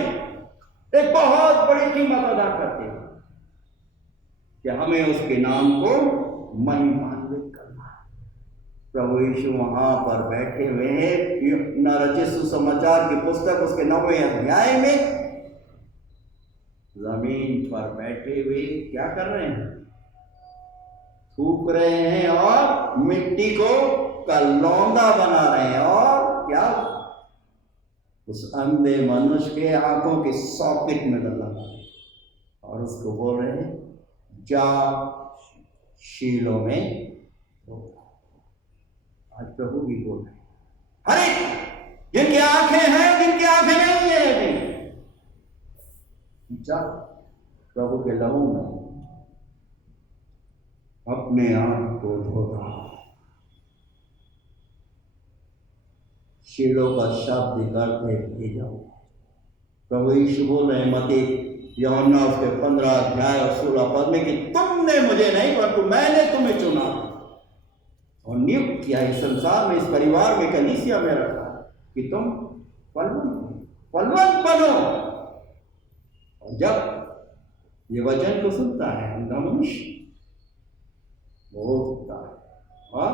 एक बहुत बड़ी कीमत अदा करते हैं कि हमें उसके नाम को महिमान्वित करना है। प्रभु यीशु वहां पर बैठे हुए हैं, यूहन्ना रचित सुसमाचार की पुस्तक उसके 9वें अध्याय में जमीन पर बैठे हुए क्या कर रहे हैं? थूक रहे हैं और मिट्टी को कलौंदा बना रहे हैं। और क्या? उस अंधे मनुष्य के आंखों के सॉकेट में डाला और उसको बोल रहे हैं, जा शीलों में। आज प्रभु भी बोल रहे हैं, अरे जिनकी आंखें हैं, जिनकी आंखें नहीं है अभी, जा प्रभु के लहू में अपने आप को धोता। शीलों का शब्द करते ही जाओ। प्रभु यीशु बोल रहे हैं मत्ती यूहन्ना उसके 15 अध्याय और 16 पद में कि तुमने मुझे नहीं परंतु मैंने तुम्हें चुना और नियुक्त किया इस संसार में, इस परिवार में, कलीसिया में रखा कि तुम फलवंत बनो। और जब ये वचन को सुनता है अंधा मनुष्य, वो उठता है और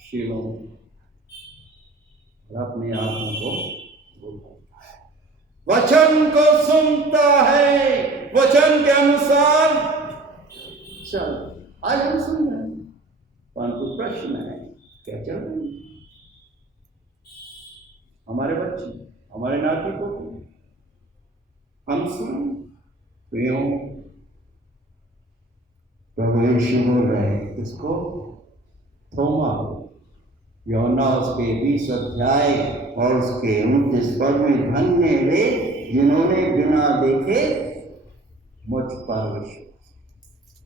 शीलों और अपने आत्मा को बोलता है, वचन को सुनता है, वचन के अनुसार चल। आज हम सुन रहे हैं, परंतु प्रश्न है क्या चल रही है? हमारे बच्चे, हमारे नाती को हम सुन क्यों? प्रभु यीशु बोल रहे हैं इसको थोमा, यूहन्ना उसके 20 अध्याय और उसके 29 पद में, धन्य वे जिन्होंने बिना देखे मुझ पर विश्वास।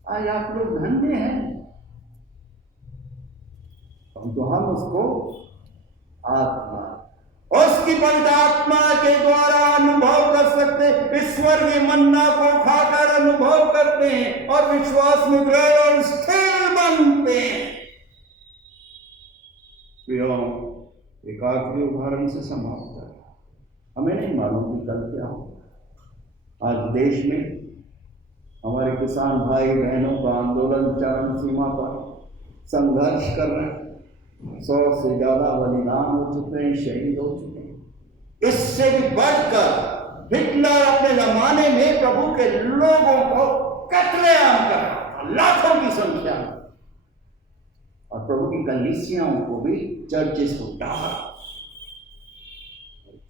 आज आप लोग धन्य हैं, तो हम उसको आत्मा, उसकी पवित्र आत्मा के द्वारा अनुभव कर सकते, ईश्वरीय मन्ना को खाकर अनुभव करते हैं और विश्वास में दृढ़ और स्थिर बनते हैं। एक आखिरी उदाहरण से समाप्त कर, हमें नहीं मालूम कि कल क्या हो। आज देश में हमारे किसान भाई बहनों का आंदोलन चरम सीमा पर संघर्ष कर रहे हैं। 100 से ज्यादा बलिदान हो चुके हैं, शहीद हो चुके हैं। इससे भी बढ़कर हिटलर अपने जमाने में प्रभु के लोगों को कत्लेआम कर लाखों की संख्या में, और प्रभु की कलीसियाओं को भी, चर्चेस को डाला।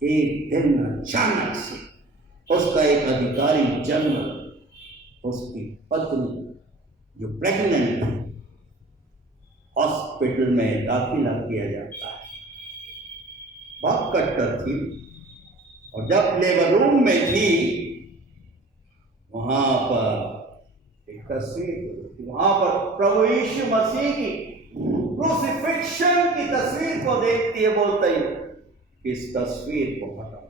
एक दिन अचानक से उसका एक अधिकारी जनरल उसकी पत्नी जो प्रेग्नेंट थी हॉस्पिटल में दाखिला किया जाता है। बहुत कट्टर थी, और जब लेबर रूम में थी वहां पर एक तस्वीर, वहां पर प्रभु यीशु मसीह की क्रूसिफिक्शन की तस्वीर को देखती है, बोलते ही इस तस्वीर को हटा।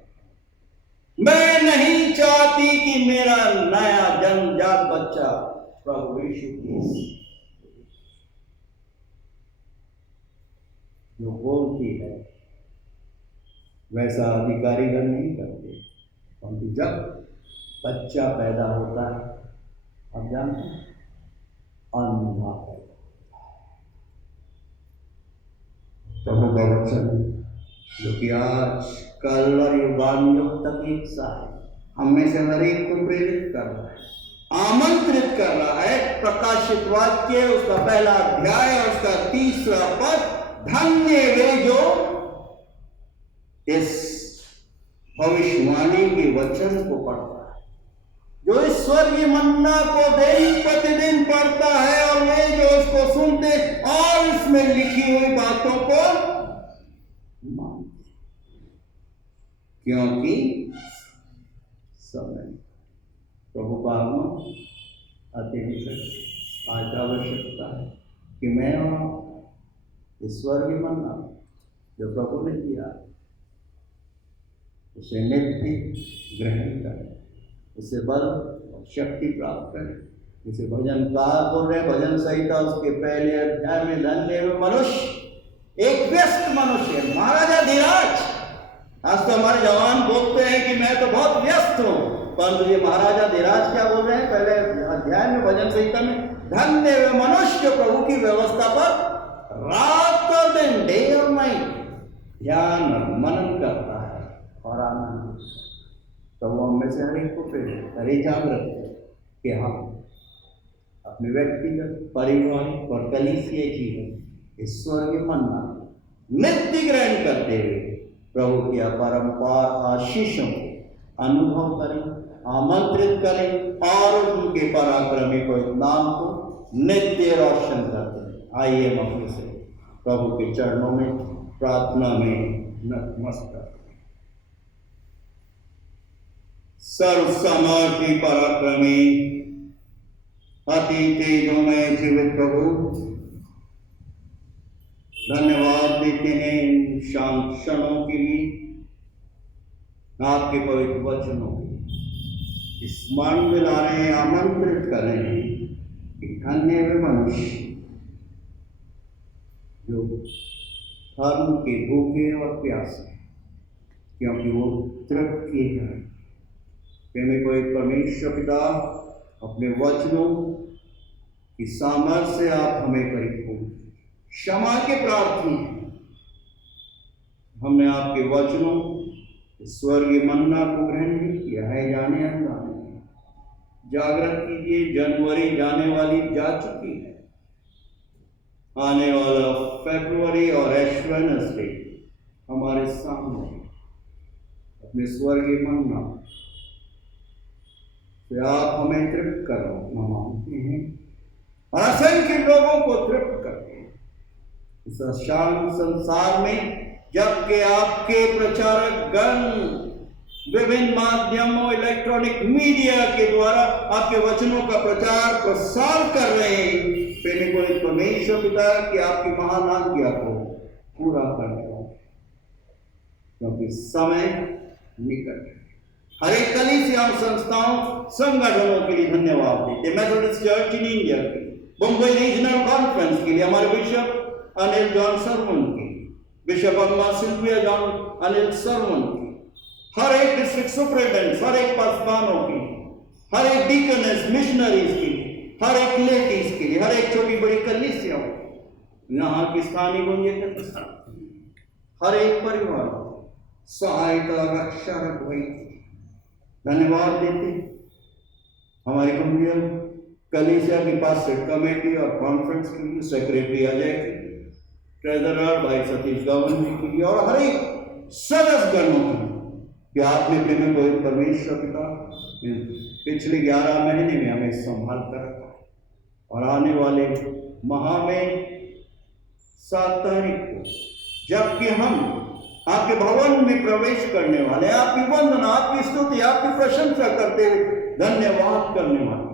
मैं नहीं चाहती कि मेरा नया जन्मजात बच्चा प्रभु यीशु की जो बोलती है वैसा अधिकारीगण नहीं करते, परंतु जब बच्चा पैदा होता है, आप जानते हैं, अंधा पैदा होता है। प्रभु का वचन जो कि आज कल और युगान युग तक एक सा है, हम में से हर एक को प्रेरित कर रहा है, आमंत्रित कर रहा है। प्रकाशित वाक्य उसका पहला अध्याय और उसका 3रा पद, धन्य वे जो इस भविष्यवाणी के वचन को पढ़ता है, जो इस स्वर्गीय मन्ना को दिन प्रतिदिन पढ़ता है, और वे जो उसको सुनते और इसमें लिखी हुई बातों को मानते, क्योंकि समय प्रभु का आगमन अति निकट। आज आवश्यकता है कि मैं और स्वर्गीय मन्ना जो प्रभु ने दिया उसे नित्य ग्रहण करें, उसे बल और शक्ति प्राप्त करें। जिसे भजनकार बोल रहे, भजन संहिता उसके पहले अध्याय में, धन्य वे मनुष्य, एक व्यस्त मनुष्य, महाराजा धीराज। आज तो हमारे जवान बोलते हैं कि मैं तो बहुत व्यस्त हूं, परंतु ये महाराजा धीराज क्या बोल रहे हैं पहले अध्याय में भजन संहिता में, धन्य वे मनुष्य जो प्रभु की व्यवस्था पर रात और दिन, डे और नाइट ध्यान और मनन करता है और आनंद। प्रभु हम में से हर एक को प्रेरित करे, जागृत है कि हम अपने व्यक्तिगत, पारिवारिक और कलीसिया जीवन इस स्वर्गीय मन्ना नित्य ग्रहण करते हुए प्रभु की अपरंपार आशीषों को अनुभव करें, आमंत्रित करें और उनके पराक्रमी को नाम को नित्य रोशन करते हैं। आइए हम अपने से प्रभु के चरणों में प्रार्थना में नतमस्तक। सर्व सामर्थी पराक्रमी अति तेजोमय जीवित प्रभु, धन्यवाद देते हैं इन शांत क्षणों के लिए, आपके पवित्र वचनों के स्मरण में ला रहे हैं, आमंत्रित कर रहे हैं कि धन्य वे मनुष्य जो धर्म के भूखे और प्यासे, क्योंकि वो तृप्त किए जाए। प्रेमी को एक परमेश्वर पिता, अपने वचनों की सामर्थ्य से आप हमें परिपूर्ण क्षमा के प्रार्थी हैं। हमने आपके वचनों स्वर्गीय मन्ना को ग्रहण नहीं किया है, जाने अनजाने। जागृत कीजिए, जनवरी जाने वाली जा चुकी है, आने वाला फरवरी और ऐश वेडनेसडे हमारे सामने। अपने स्वर्गीय मन्ना से आप हमें तृप्त करो, हम मांगते हैं, और असंख्य लोगों को तृप्त करते हैं इस अशांत संसार में, जबकि आपके प्रचारक गण विभिन्न माध्यमों, इलेक्ट्रॉनिक मीडिया के द्वारा आपके वचनों का प्रचार प्रसार कर रहे हैं। प्रेमी को एक परमेश्वर पिता कि आपकी महान आज्ञा को पूरा करने का, क्योंकि समय निकट है। हर एक कलीसिया संस्थाओं, संगठनों के लिए धन्यवाद देते। मेथोडिस्ट चर्च इन इंडिया के बम्बई रीजनल कॉन्फ्रेंस के लिए हमारे बिशप अनिल जॉन सरमन के, बिशप अम्मा सिल्विया जॉन अनिल सरमन के, हर एक डिस्ट्रिक्ट सुपरिटेंडेंट, हर एक पासवानों की, हर एक डीकनेस मिशनरीज की, हर एक लेडीज के लिए, हर एक छोटी बड़ी कलीसियाओं, यहाँ की स्थानीय गुंजे, हर एक परिवार सहायता रक्षा रखवाई धन्यवाद देते। हमारी कम्युनियन कलीसिया के पास सेट कमेटी और कॉन्फ्रेंस के लिए सेक्रेटरी अजय की, ट्रेजरर भाई सतीश गवन जी की, और हर एक सदस्य गणों की कि आपने प्रेमी को परमेश्वर पिता पिछले 11 महीने में हमें संभाल कर रखा, और आने वाले माह में 7 तारीख को जबकि हम आपके भवन में प्रवेश करने वाले, आपकी वंदना, आपकी स्तुति, आपकी प्रशंसा करते हुए धन्यवाद करने वाले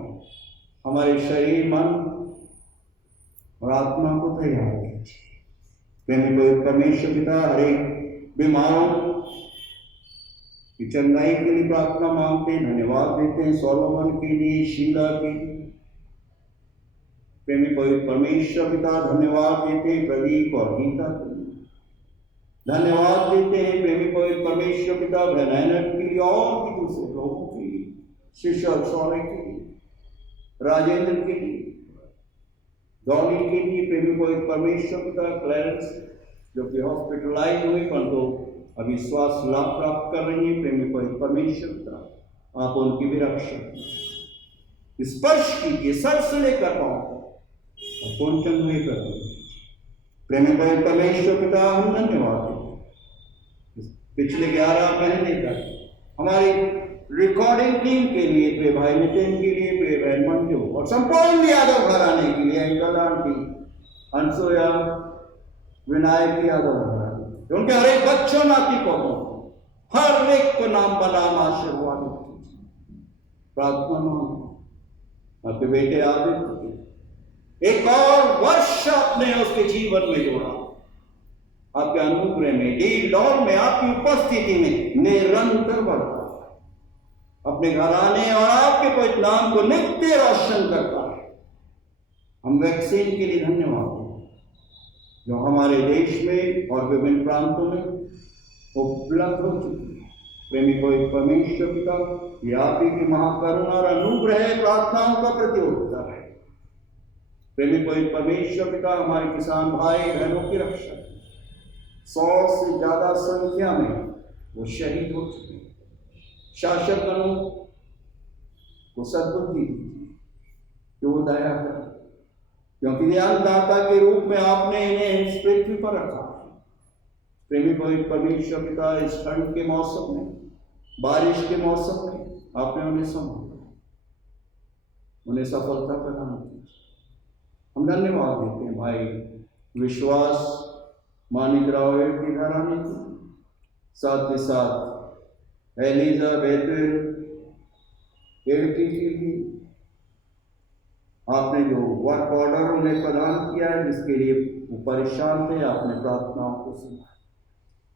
हमारे शरीर, मन और आत्मा को तैयार कीजिए। प्रेमी को परमेश्वर पिता हर एक बीमारों की चंगाई के लिए प्रार्थना मांगते हैं, धन्यवाद देते हैं। सोलोमन के लिए, शीला के लिए प्रेमी को परमेश्वर पिता धन्यवाद देते हैं। प्रदीप और गीता के लिए धन्यवाद देते हैं। प्रेमी को परमेश्वर पिता ब्रैनट के लिए और भी दूसरे लोगों के लिए, शिष्य सौरय के लिए, राजेंद्र के लिए, डॉली के लिए। प्रेमी को परमेश्वर पिता क्लैरेंस जो कि हॉस्पिटलाइज हुए परंतु अभी स्वास्थ्य लाभ प्राप्त कर रही है, प्रेमी को परमेश्वर पिता आप उनकी भी रक्षा स्पर्श कीजिए, सर से लेकर पाओ और पहुंचन हुए कर प्रेमी को परमेश्वर पिता हम धन्यवाद देते। पिछले 11 महीने तक हमारी रिकॉर्डिंग टीम के लिए, प्रे भाई नितिन के लिए, प्रे बहन मंजू और संपूर्ण यादव घराने के लिए, अंकल आंटी अनसुया, विनायक यादव घराने, उनके हर एक बच्चों नाती पौधों हर एक को नाम बनाम आशीर्वाद प्रार्थना मांग। आपके बेटे आदित्य एक और वर्ष आपने उसके जीवन में जोड़ा, आपके अनुग्रह में, डील दौर में, आपकी उपस्थिति में निरंतर बढ़ता, अपने घराने और आपके पवित्र नाम को नित्य रोशन करता है। हम वैक्सीन के लिए धन्यवाद जो हमारे देश में और विभिन्न प्रांतों में उपलब्ध हो चुकी है। प्रेमी को परमेश्वर पिता ये आप ही की महाकरुणा और अनुग्रह प्रार्थनाओं का प्रत्युत्तर है। प्रेमी को परमेश्वर पिता हमारे किसान भाई बहनों की रक्षा, 100 से ज्यादा संख्या में वो शहीद हो चुके हैं। शासकगणों को सद्बुद्धि जो वो दया कर, क्योंकि ज्ञानदाता के रूप में आपने इन्हें इस पृथ्वी पर रखा। प्रेमी पवित्र परमेश्वर पिता इस ठंड के मौसम में, बारिश के मौसम में आपने उन्हें संभाला, उन्हें सफलता प्रदान की। हम धन्यवाद देते हैं भाई विश्वास मानिक राव की घराने की, साथ ही साथ एलिजाबेथ एडकी के लिए आपने जो वर्क ऑर्डर उन्हें प्रदान किया है, जिसके लिए वो परेशान थे, आपने प्रार्थनाओं को सुना,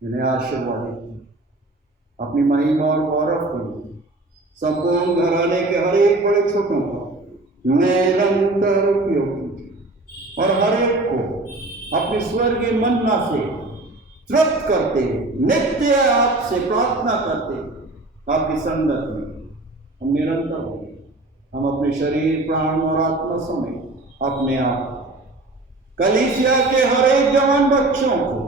जिन्हें आशीर्वाद किया। अपनी महिमा और गौरव के लिए संपूर्ण घराने के हर एक बड़े छोटों का निरंतर उपयोग कीजिए और हर एक को अपने स्वर्गीय मन्ना से तृप्त करते, नित्य आपसे प्रार्थना करते, आपकी संगत में हम निरंतर हो। हम अपने शरीर, प्राण और आत्मा समेत अपने आप कलीसिया के हर एक जवान बच्चों को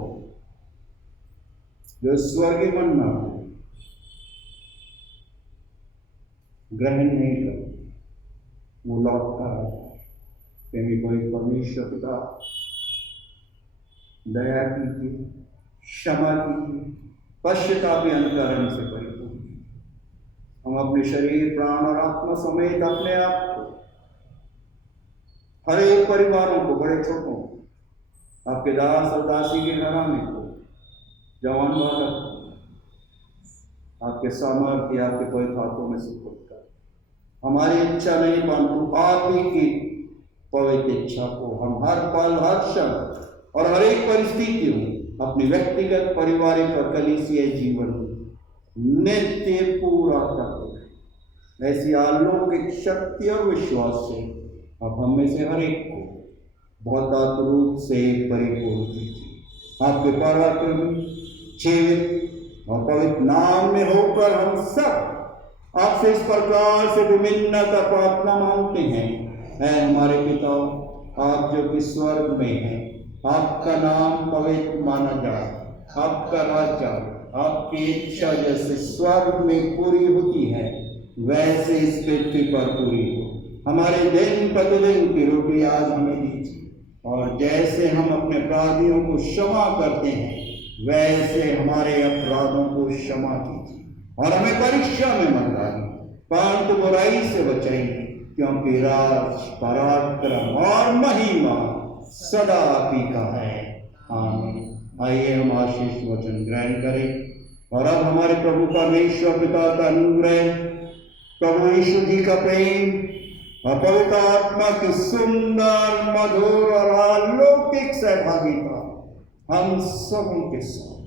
जो स्वर्गीय मन्ना ग्रहण नहीं करते, वो लौट कर प्रेमी को परमेश्वर पिता दया कीजिए, क्षमा कीजिए, पश्चाताप अनुकरण से परिपूर्ण। हम अपने शरीर, प्राण और आत्मा समेत अपने आप को, हर एक परिवारों को, बड़े छोटों, आपके दास और दासी के घराने को, जवान बालक आपके सामर्थ्य, आपके पवित्र हाथों में सुपुर्द कर। हमारी इच्छा नहीं परंतु आप ही की पवित्र इच्छा को हम हर पल, हर क्षण और हर एक परिस्थिति में अपनी व्यक्तिगत, पारिवारिक और कलीसिया जीवन में नित्य पूरा करते हैं। ऐसी अलौकिक शक्ति और विश्वास से आप हम में से हर एक को बहुत रूप से परिपूर्ण कीजिए। आपके पराक्रम, जीवित और पवित्र नाम में होकर हम सब आपसे इस प्रकार से विभिन्नता प्रार्थना मांगते हैं। ऐ हमारे पिता, आप जो कि स्वर्ग में हैं, आपका नाम पवित्र माना जाए, आपका राज्य, आपकी इच्छा जैसे स्वर्ग में पूरी होती है वैसे इस पृथ्वी पर पूरी हो। हमारे दिन प्रतिदिन की रोटी आज हमें दीजिए, और जैसे हम अपने अपराधियों को क्षमा करते हैं वैसे हमारे अपराधों को क्षमा कीजिए, और हमें परीक्षा में मत डालिए परंतु बुराई से बचाइए, क्योंकि राज, पराक्रम और महिमा सदा आप ही का है। आमीन। आइए हम आशीष वचन ग्रहण करें। और अब हमारे प्रभु परमेश्वर पिता का अनुग्रह, प्रभु यीशु जी का प्रेम और पवित्र आत्मा की सुंदर मधुर और अलौकिक सहभागिता हम सबों के साथ,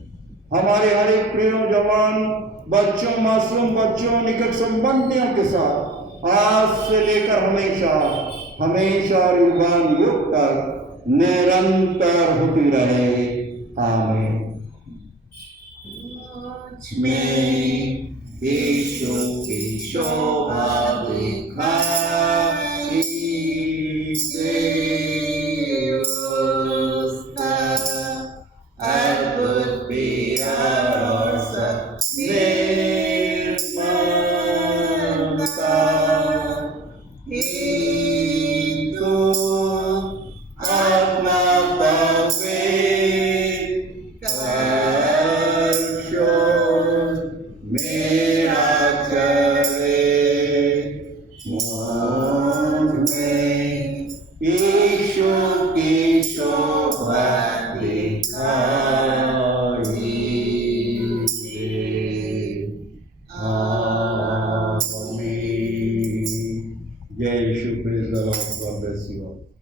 हमारे हर एक प्रिय जवान बच्चों, मासूम बच्चों, निकट संबंधियों के साथ आज से लेकर हमेशा हमेशा और युगान युग तक निरंतर होती रहे। आमीन। में यीशु की शोभा दिखाई से उसका अद्भुत प्यार और सत्य निर्मलता हिंदू आत्मा पवित्र मेरा चले मुझ में यीशु की शोभा दिखाई दे। आमीन। जय यीशु, praise the lord, god bless you all.